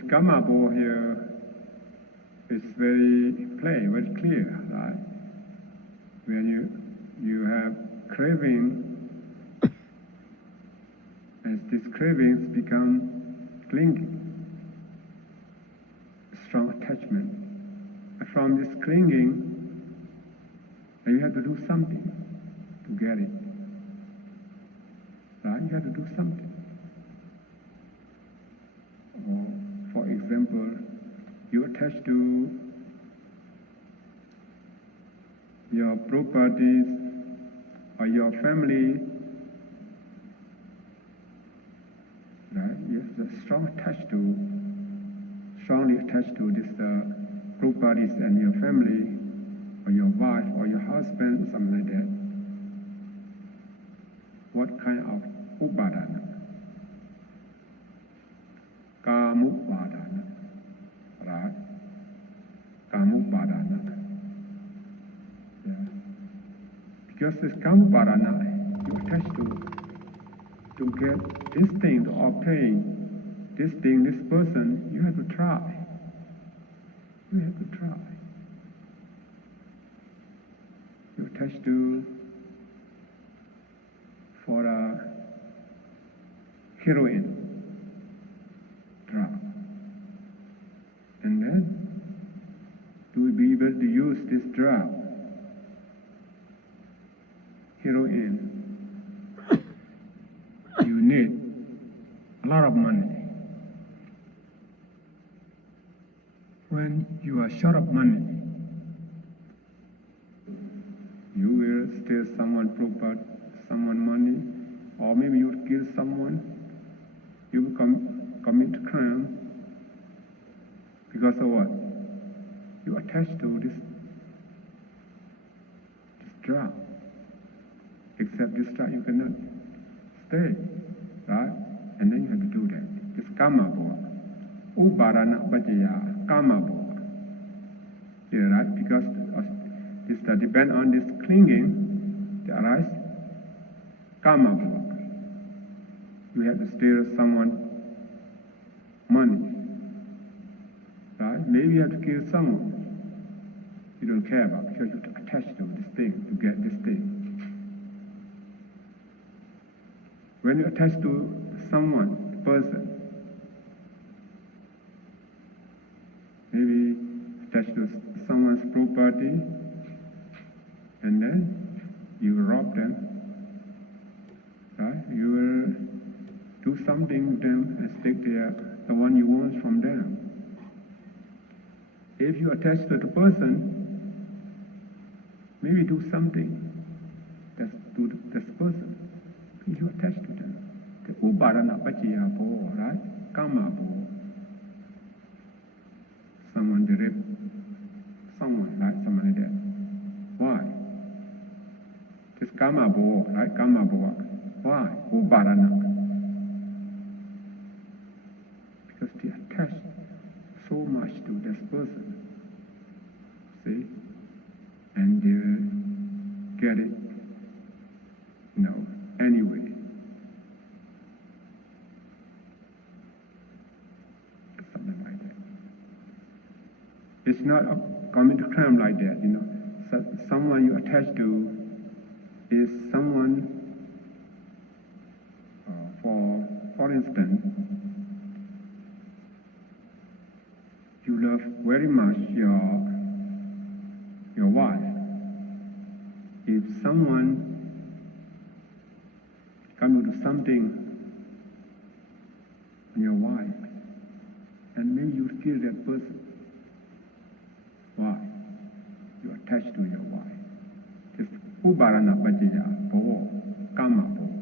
karma ball here is very plain, very clear, right? When you have craving, as these cravings become clinging, strong attachment. And from this clinging, you have to do something to get it. Right? You have to do something. Or, for example, you attach to your properties or your family. Right? You have to strongly attached to this properties and your family, or your wife, or your husband, something like that. What kind of upãdãnan? Upãdãnan, right? Upãdãnan. Yeah. Because this upãdãnan, you attach to get this thing, to obtain this thing, this person, you have to try. You have to try. You attach to for a heroin drug. And then, to be able to use this drug, heroin, you need a lot of money. When you are short of money, you will steal someone's property, someone money, or maybe you will kill someone. You will commit crime because of what? You attach to this drug. Except this drug you cannot stay, right? And then you have to do that. This karma ball. Upãdãnan paccayã, karma ball. Yeah, right? Because this depend on this clinging, the arise karma ball. You have to steal someone money, right? Maybe you have to kill someone you don't care about because you attach to this thing to get this thing. When you attach to someone, person, maybe attach to someone's property, and then you rob them, right? You will do something with them and take the one you want from them. If you attach to the person, maybe do something to this person. You attach to them. The upãdãnan paccayã ball, right? Karma ball. Someone direct someone, right? Someone like that. Why? This karma ball, right? Karma ball. Why? Upãdãnan. Because they attach so much to this person. See? And they will get it, anyway. Something like that. It's not a commit crime like that, So someone you attach to is someone, for instance, you love very much your wife. If someone come to do something on your wife, and maybe you kill that person. Why? You attach to your wife. This upãdãnan paccayã ball, karma ball.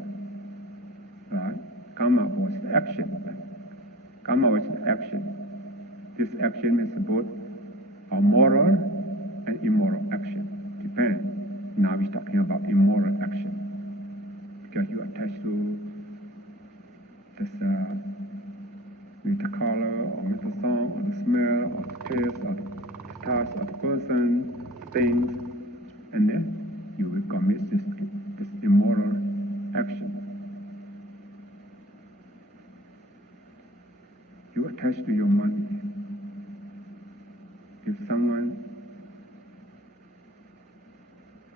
Right? Karma ball is action. Karma is action. This action is both a moral and immoral action. Depends. Now we're talking about immoral action. Because you attach to this with the color, or with the sound, or the smell, or the taste, or the touch, or the person, things, and then you will commit this immoral action. You attach attached to your money. If someone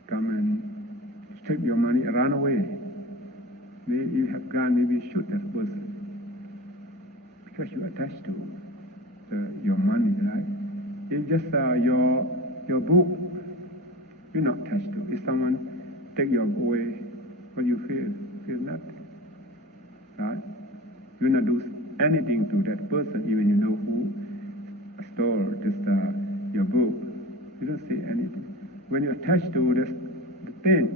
come and take your money and run away, maybe you have gone, maybe shoot that person because you attached to your money, right? It's just your book you're not attached to. If someone take your book away, what you feel? Feel nothing, right? You not do anything to that person, even you know who stole this your book. You don't say anything. When you're attached to this the thing,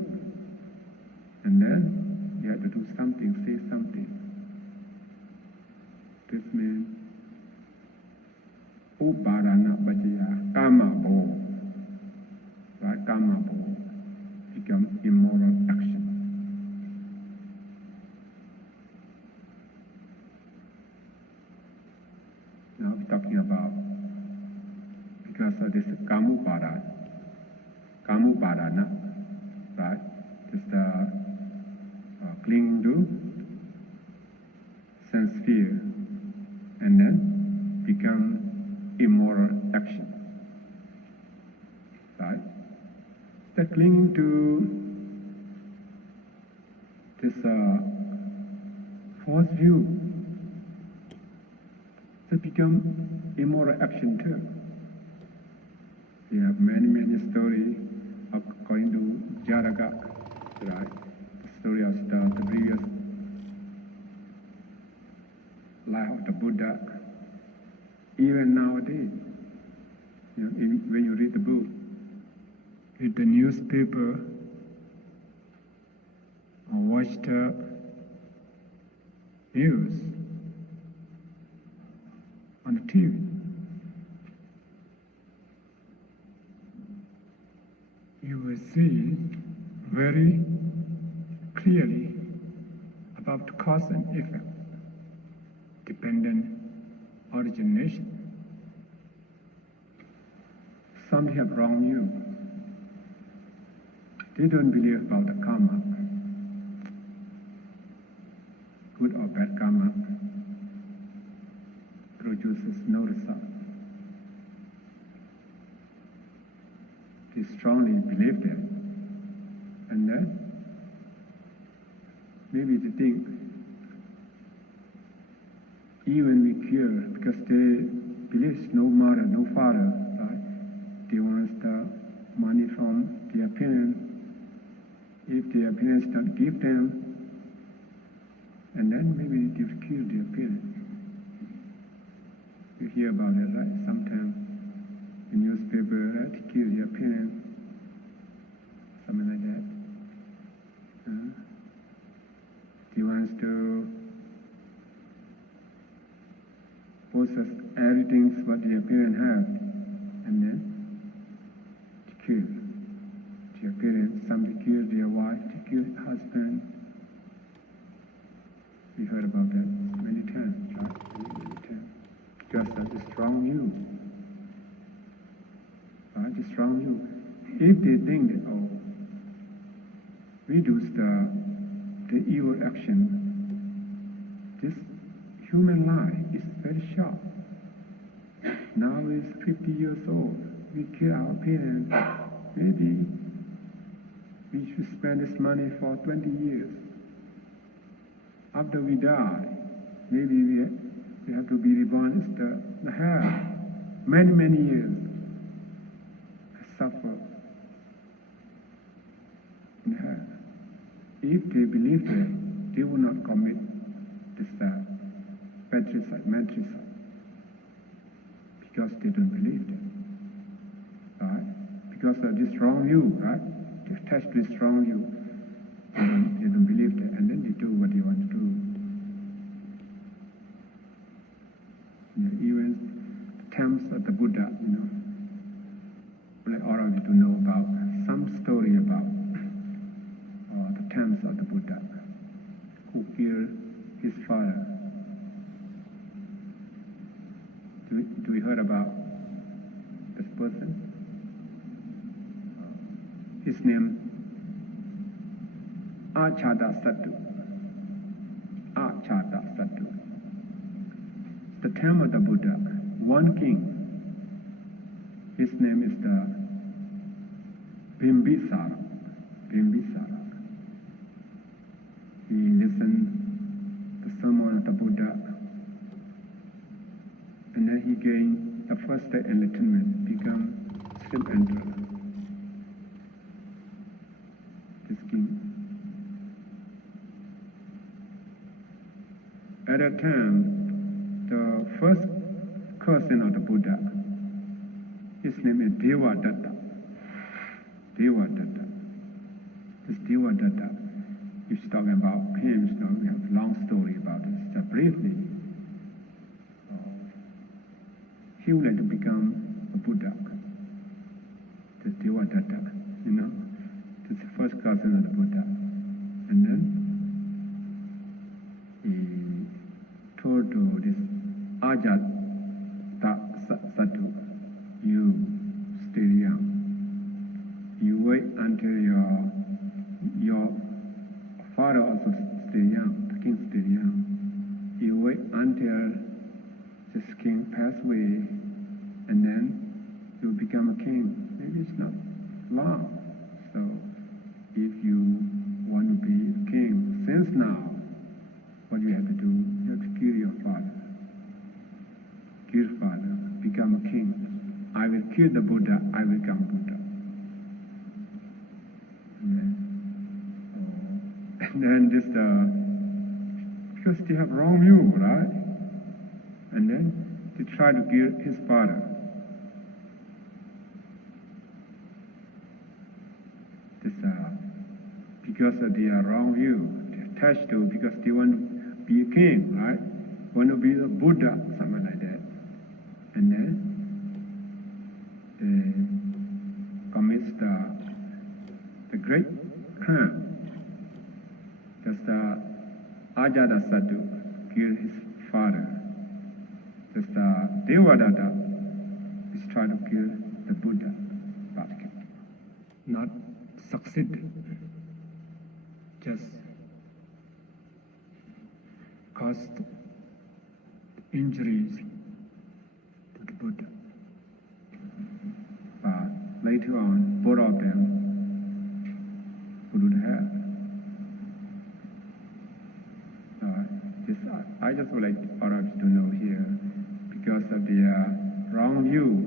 and then you have to do something, say something. This means upãdãnan paccayã, karma ball, right? Karma ball become immoral action. Now we're talking about, because of this upãdãnan, right? This clinging to sense sphere, and then become immoral action, right? The clinging to this false view, that become immoral action too. We have many stories according to Jaraka, right? The story of the previous life of the Buddha. Even nowadays, you know, when you read the book, read the newspaper, or watch the news on the TV, you will see very clearly about the cause and effect, dependent origination. Some have wronged you. They don't believe about the karma, good or bad karma produces no result. They strongly believe that. And then maybe they think even we cure, because they believe no mother, no father, right? They want the money from their parents. If their parents don't give them, and then maybe they will kill their parents. You hear about it, right? Sometimes in newspaper, right? Kill your parents, something like that. He wants to possess everything what their parents have, and then to kill their parents. Some to kill their wife, to kill husband. We heard about that many times, right? Many times. Because of the strong view. Right? The strong view. If they think that, oh, reduce the evil action, this human life is very short. Now is 50 years old. We kill our parents. Maybe we should spend this money for 20 years. After we die, maybe we have to be reborn as the hell. Many years. Suffer in hell. If they believe that, they will not commit this matricide, because they don't believe that, right? Because of this strong view, right? They attach to this strong view. They don't believe that, and then they do what they want to do. You know, even the temples of the Buddha, you know, like all of you to know about some story about the temples of the Buddha who killed his father. Do we heard about this person? His name Achada Satu. The time of the Buddha, one king, his name is the Bimbisara. Bimbisara. He listened to the sermon of the Buddha, and then he gained the first stage enlightenment, become Srim Emperor. This king. At that time, the first cousin of the Buddha, his name is Devadatta. Devadatta. This Devadatta, if you talk about him, so we have a long story about this. Just briefly, he would like to become a Buddha. This Devadatta, this is the first cousin of the Buddha. And then he told to this Ajata Sadhu, you still young. You wait until your father also still young, the king still young. You wait until this king pass away, and then you become a king. Maybe it's not long. So if you want to be a king, since now, what you have to do, you have to kill your father. Kill father, become a king. I will kill the Buddha, I will become Buddha. And then this, because they have wrong view, right? And then they try to kill his father. This, because of their wrong view, they're attached to, because they want to be a king, right? Want to be a Buddha, something like that. And then they commit the great crime. Just Ajata Sadhu killed his father. Just Devadatta is trying to kill the Buddha, but not succeeded. Just caused injuries to the Buddha. But later on, both of them would have. I just would like all of you to know here, because of their wrong view,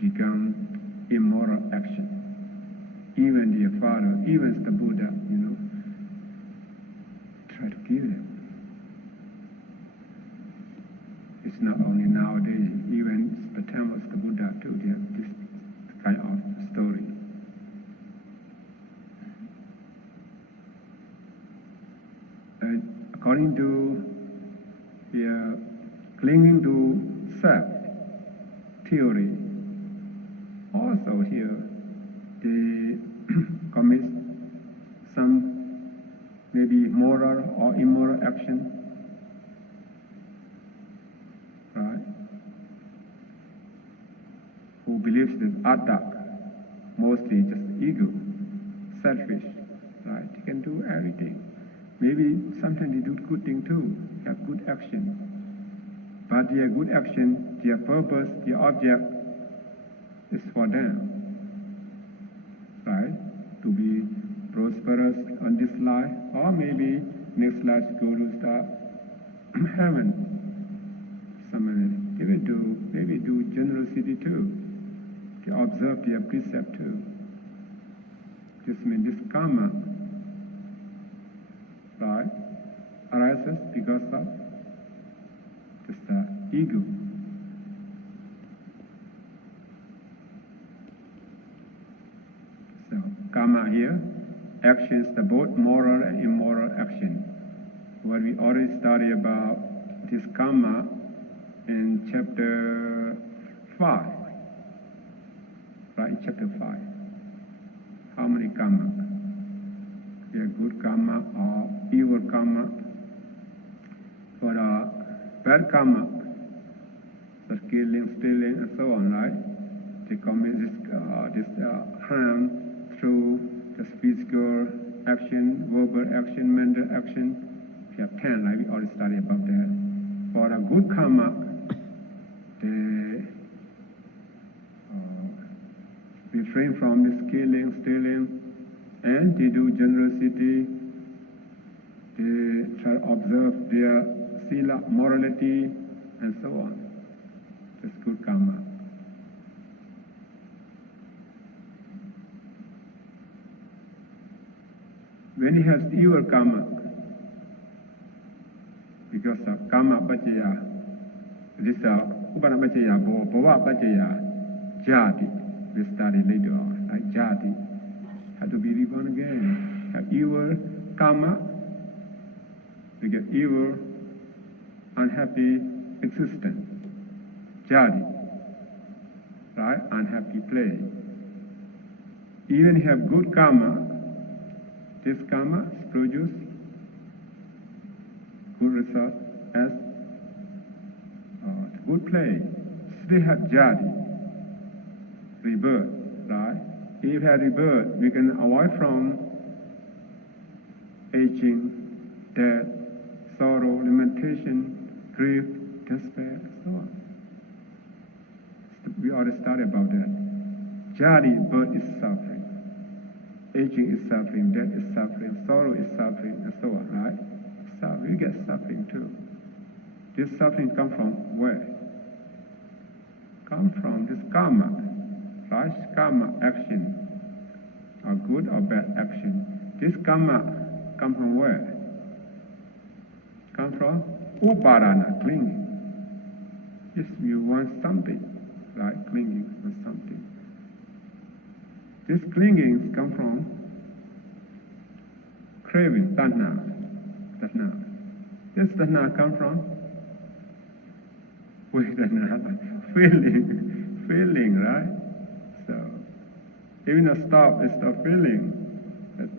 become immoral action. Even their father, even the Buddha, try to kill them. It's not only nowadays, even the time of the Buddha too, they have this kind of story. According to clinging to self theory, also here they commit some maybe moral or immoral action, right? Who believes that atta, mostly just ego, selfish, right? They can do everything. Maybe sometimes they do good thing too, have good action. But their good action, their purpose, their object is for them, right? To be prosperous on this life, or maybe next life go to the heaven. They will do, maybe do generosity too. They observe their precept too. This means this karma, right, arises because of this ego. So karma here, actions, the both moral and immoral action. What we already studied about this karma in chapter 5, right? In chapter 5. How many karma? Yeah, good karma or evil karma. For the bad karma, the killing, stealing, and so on, right? They commit this harm through the physical action, verbal action, mental action. We have 10, right? We already studied about that. For a good karma, they refrain from this killing, stealing, and they do generosity. They try to observe their sila, morality, and so on. That's good karma. When he has evil karma, because of karma paccayā, this upānāna paccayā, bhava paccayā, jati, we study later on, like jati, have to be reborn again. Have evil karma, we get evil, unhappy existence, jati, right? Unhappy play. Even have good karma, this karma produce good result as good play. Still have jati, rebirth, right? If you have rebirth, we can avoid from aging, death, sorrow, lamentation, grief, despair, so on. We already studied about that. Jati, birth is suffering. Aging is suffering, death is suffering, sorrow is suffering, and so on, right? So we get suffering too. This suffering comes from where? Come from this karma, right? Karma action, or good or bad action. This karma comes from where? Come from upādānan, clinging. If you want something, right? Clinging for something. This clinging comes from craving, tanhã. This tanhã comes from feeling, right? So even a stop is the feeling.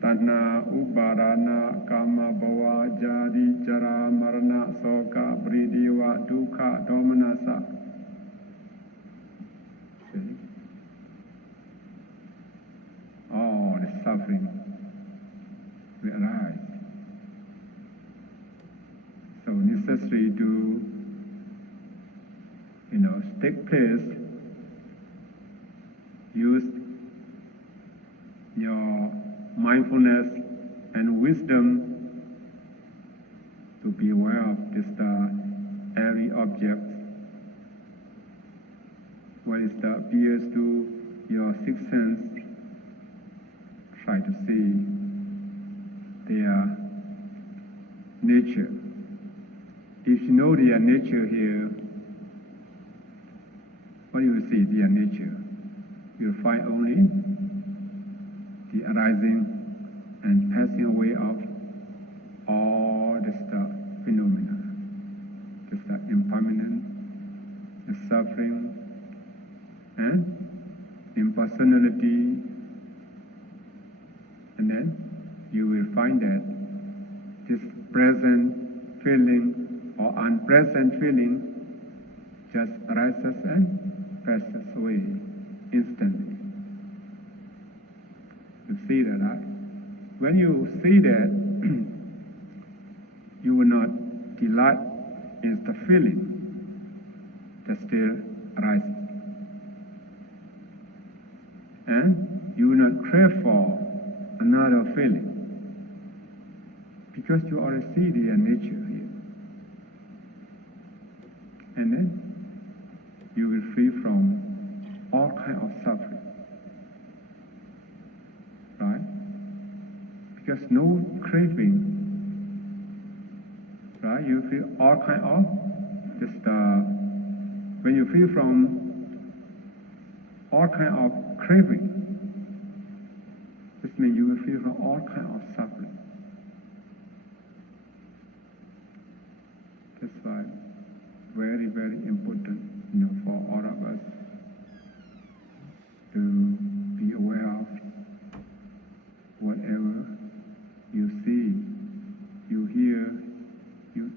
Tanhã, upādāna, kama, bhava, jadi, jara, marana, soka, vridiva, dukkha, domanassa. All the suffering will arise. So necessary to, take place, use your mindfulness and wisdom to be aware of this every object. What is that appears to your sixth sense, try to see their nature. If you know their nature here, what you will see, their nature? You will find only the arising and passing away of all the phenomena. Just the impermanent, the suffering, and impersonality. And then you will find that this present feeling or unpresent feeling just arises and passes away instantly. You see that, right? When you see that, you will not delight in the feeling that still arises. And you will not crave for another feeling, because you already see their nature here. And then you will free from all kind of suffering, right? Because no craving, right? You feel all kind of when you feel from all kind of craving, this means you will feel from all kind of suffering. That's why very, very important, for all of us to be aware of whatever you see, you hear, you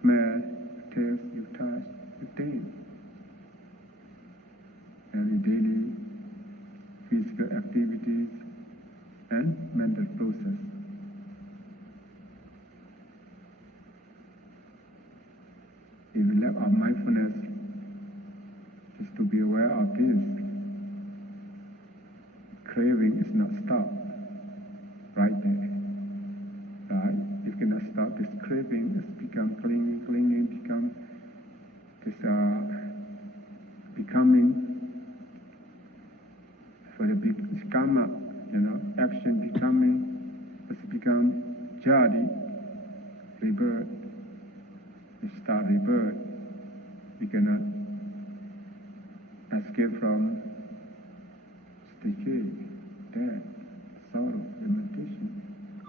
smell, taste, you touch, you taste. Every daily physical activities and mental process. aware of this, craving is not stopped right there. Right? If you cannot stop this craving, it's become clinging, become this becoming for the big karma, action becoming, it's become jadi, rebirth. You start rebirth. You cannot escape from decay, death, sorrow, limitation,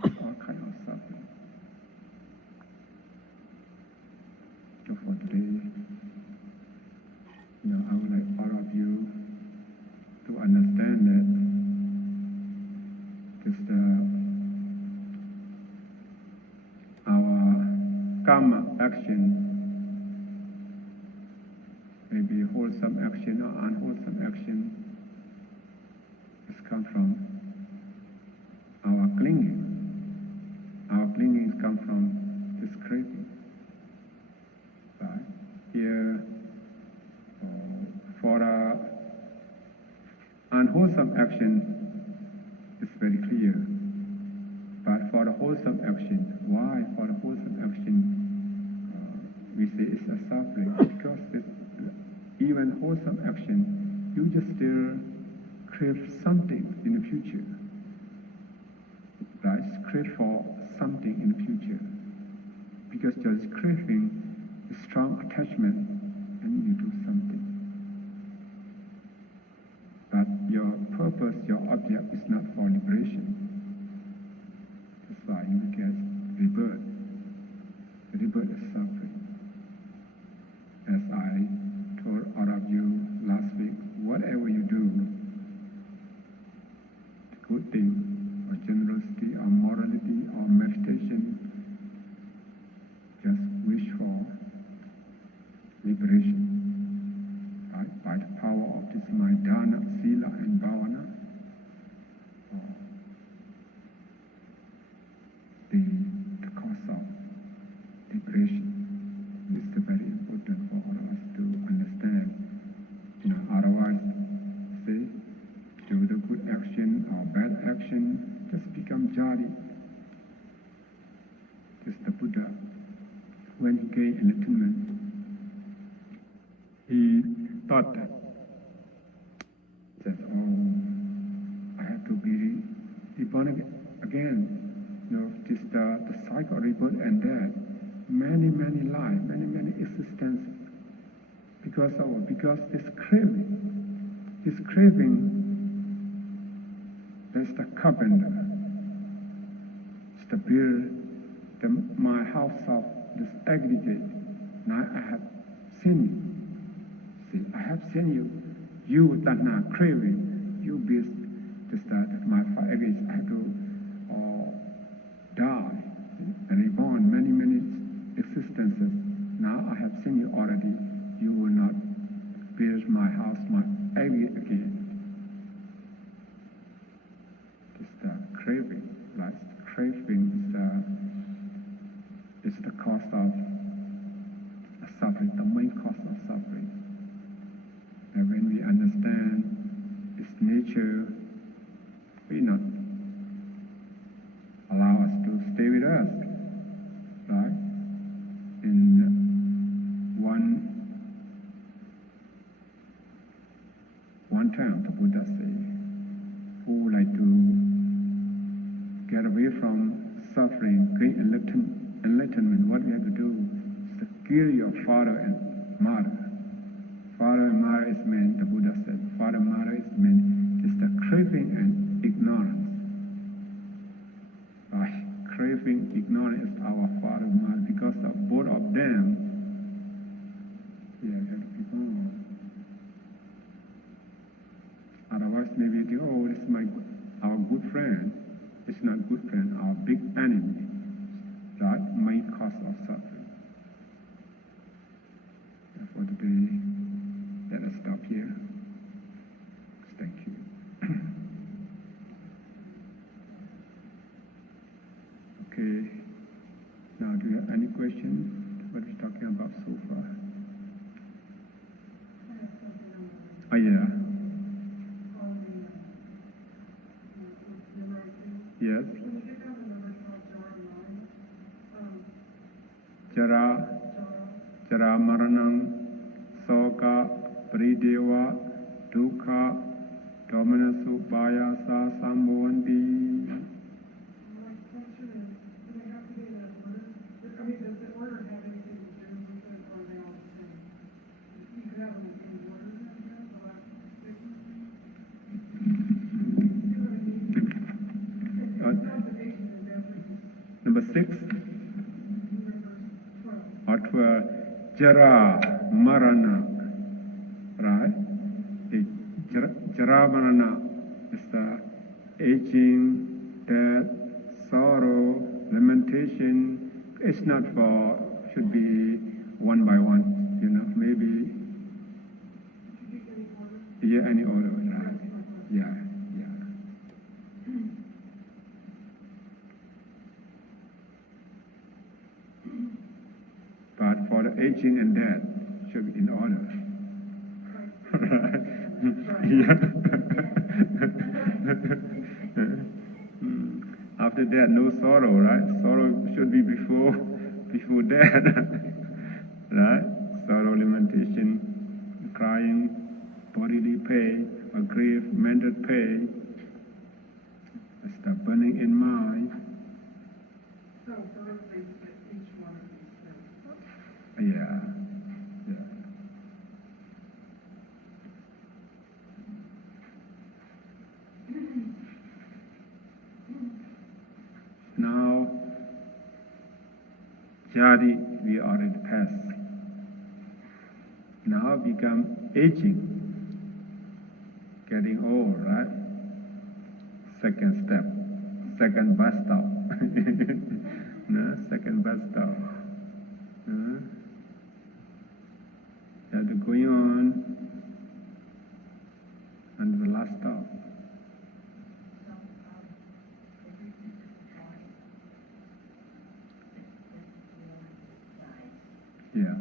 all kind of suffering. So for today, I would like all of you to understand that just our karma action, maybe wholesome action or unwholesome action, has come from our clinging. Our clingings come from this craving. Right? Here, for unwholesome action, it's very clear. But for the wholesome action, why for the wholesome action we say it's a suffering? Because even wholesome action, you just still crave something in the future. Right? Crave for something in the future. Because there's craving, a strong attachment, and you do something. But your purpose, your object is not for liberation. That's why you get rebirth. Rebirth is suffering. As I told all of you last week, whatever you do, good thing, or generosity, or morality, or meditation, just wish for liberation. Right? By the power of this my dana, sila, and bhavana, the cause of liberation is very important for all of us to understand. Otherwise, say, do the good action or bad action, just become jadi. Just the Buddha, when he gained enlightenment, he thought that, I have to be reborn again. Just the cycle of rebirth and death, many lives, many existences. Because this craving, that's the carpenter. It's the build my house of this aggregate. Now I have seen you. See, I have seen you. You Tanhã craving. You build this my fire aggregate. I have to die and reborn many existences. Now I have seen you already. You will not build my house, my aggregate again. It's the craving, right? Craving is the cause of suffering, the main cause of suffering. And when we understand its nature, we not allow us to stay with us, right? In one time, the Buddha said, who would like to get away from suffering, gain enlightenment, what we have to do is to kill your father and mother. Father and mother is meant, the Buddha said, father and mother is meant, is the craving and ignorance. Right? Craving, ignorance is our father and mother, because of both of them, we have to be born. Otherwise, maybe they, this is our good friend. It's not good friend, our big enemy. Right? Main cause of suffering. And for today, let us stop here. Thank you. Okay. Now, do you have any questions? What we're talking about so far? Oh, yeah. Jara Maranam, Soka, Prideva, Dukkha, Dominasu, Bayasa, Sambhavanti. My question is, do they have to be in that order? I mean, does the order have anything to do with it, or are they all the same? You could have them in any order, I guess, the last six. Number 6. Or 12. Jara Marana. Right? Jara Marana is the aging, death, sorrow, lamentation. It's not for, should be one by one, maybe. Yeah, any order, right? Yeah. But for the aging and death, should be in order. After that, no sorrow, right? Sorrow should be before death, right? Sorrow, lamentation, crying, bodily pain, or grief, mental pain, start burning in mind. So birth leads to each one of these things. Yeah. Now, Jadi, we already passed. Now become aging, getting old, right? Second step, second bus stop. No, second bus stop. You have to go on, and the last stop. Yeah.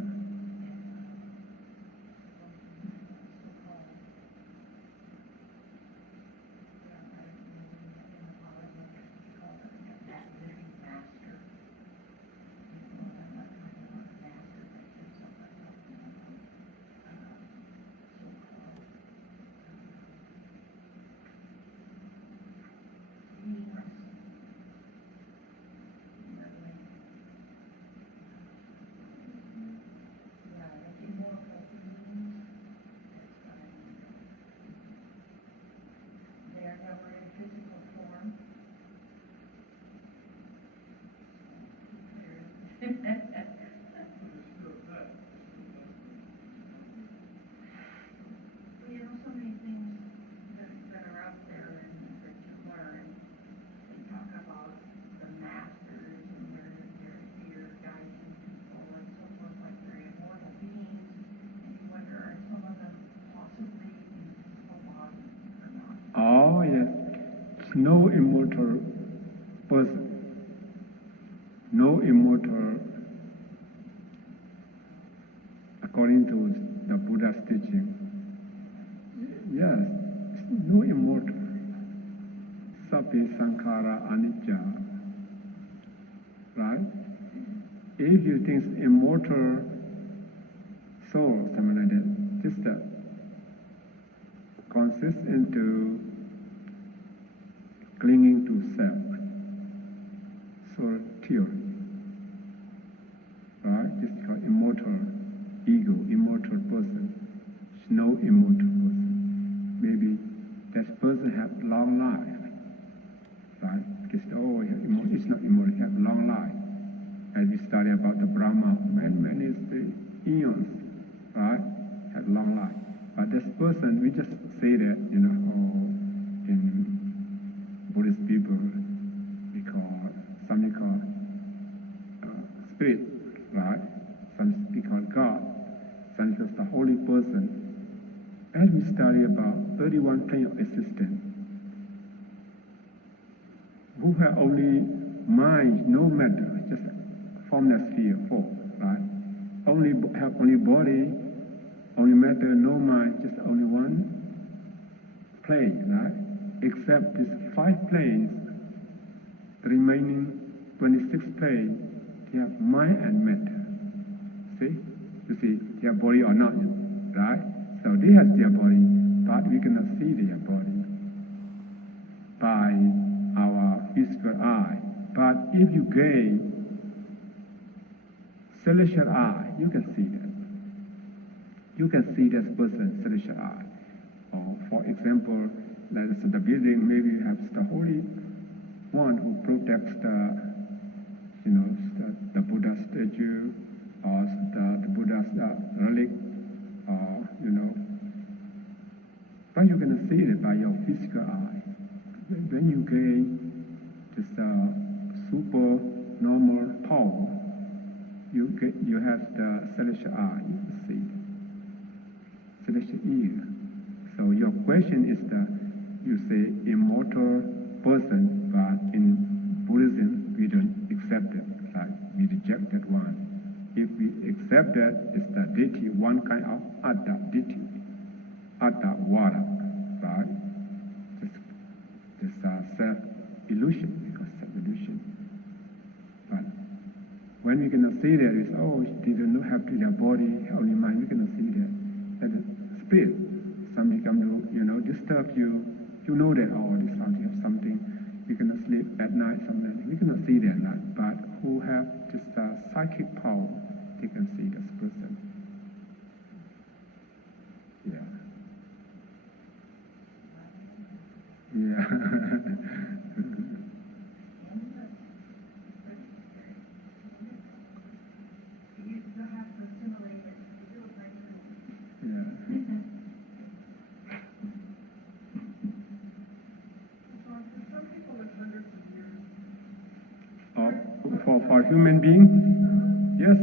So many things that are out there and that you learn. They talk about the masters and they're here guiding people and so forth, like they're immortal beings. And you wonder, are some of them possibly in physical bodies or not? Oh, yes. No immortal person. No immortal, according to the Buddha's teaching. Yes, no immortal. Sapi sankhara anicca. Right? If you think immortal soul, something like that, just that consists into clinging to self. So theory. Right? This is called immortal ego, immortal person. There's no immortal person. Maybe that person have long life, right? Because it's not immortal, it have long life. As we study about the Brahma, many eons, right? Have long life. But this person, we just say that, in Buddhist people, some call spirit, right? Some we call God, some is the holy person. As we study about 31 planes of existence, who have only mind, no matter, just formless sphere, 4, right? Have only body, only matter, no mind, just only one plane, right? Except these 5 planes, the remaining 26 planes, they have mind and matter. See? you see, their body or not, right? So they have their body, but we cannot see their body by our physical eye. But if you gain celestial eye, you can see that. You can see this person's celestial eye. Or for example, like the building, maybe you have the holy one who protects the Buddha statue or the Buddha's relic, or but you can see it by your physical eye. When you gain this super normal power, you have the celestial eye. You can see celestial ear. So your question is you say immortal person, but in Buddhism we don't accept it. Like we reject that one. If we accept that, it's the deity, one kind of Atta deity, Atta Vara, right? This self-illusion, because self-illusion. But when we cannot see that, it's, they don't have their body, only mind, we cannot see that. That is spirit. Something come to, disturb you. You know that, this something have something. You cannot sleep at night, sometimes. We cannot see that night. But who have this psychic power, they can see this person. Yeah. Yeah. For human being? Yes.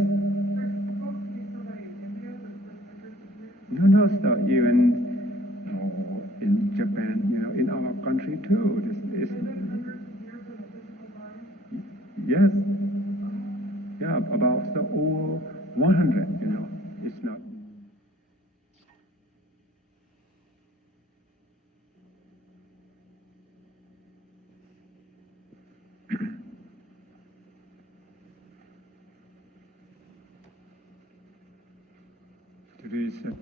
No, so even in Japan, in our country too. This is, yes. Yeah, about over 100, it's not. Today's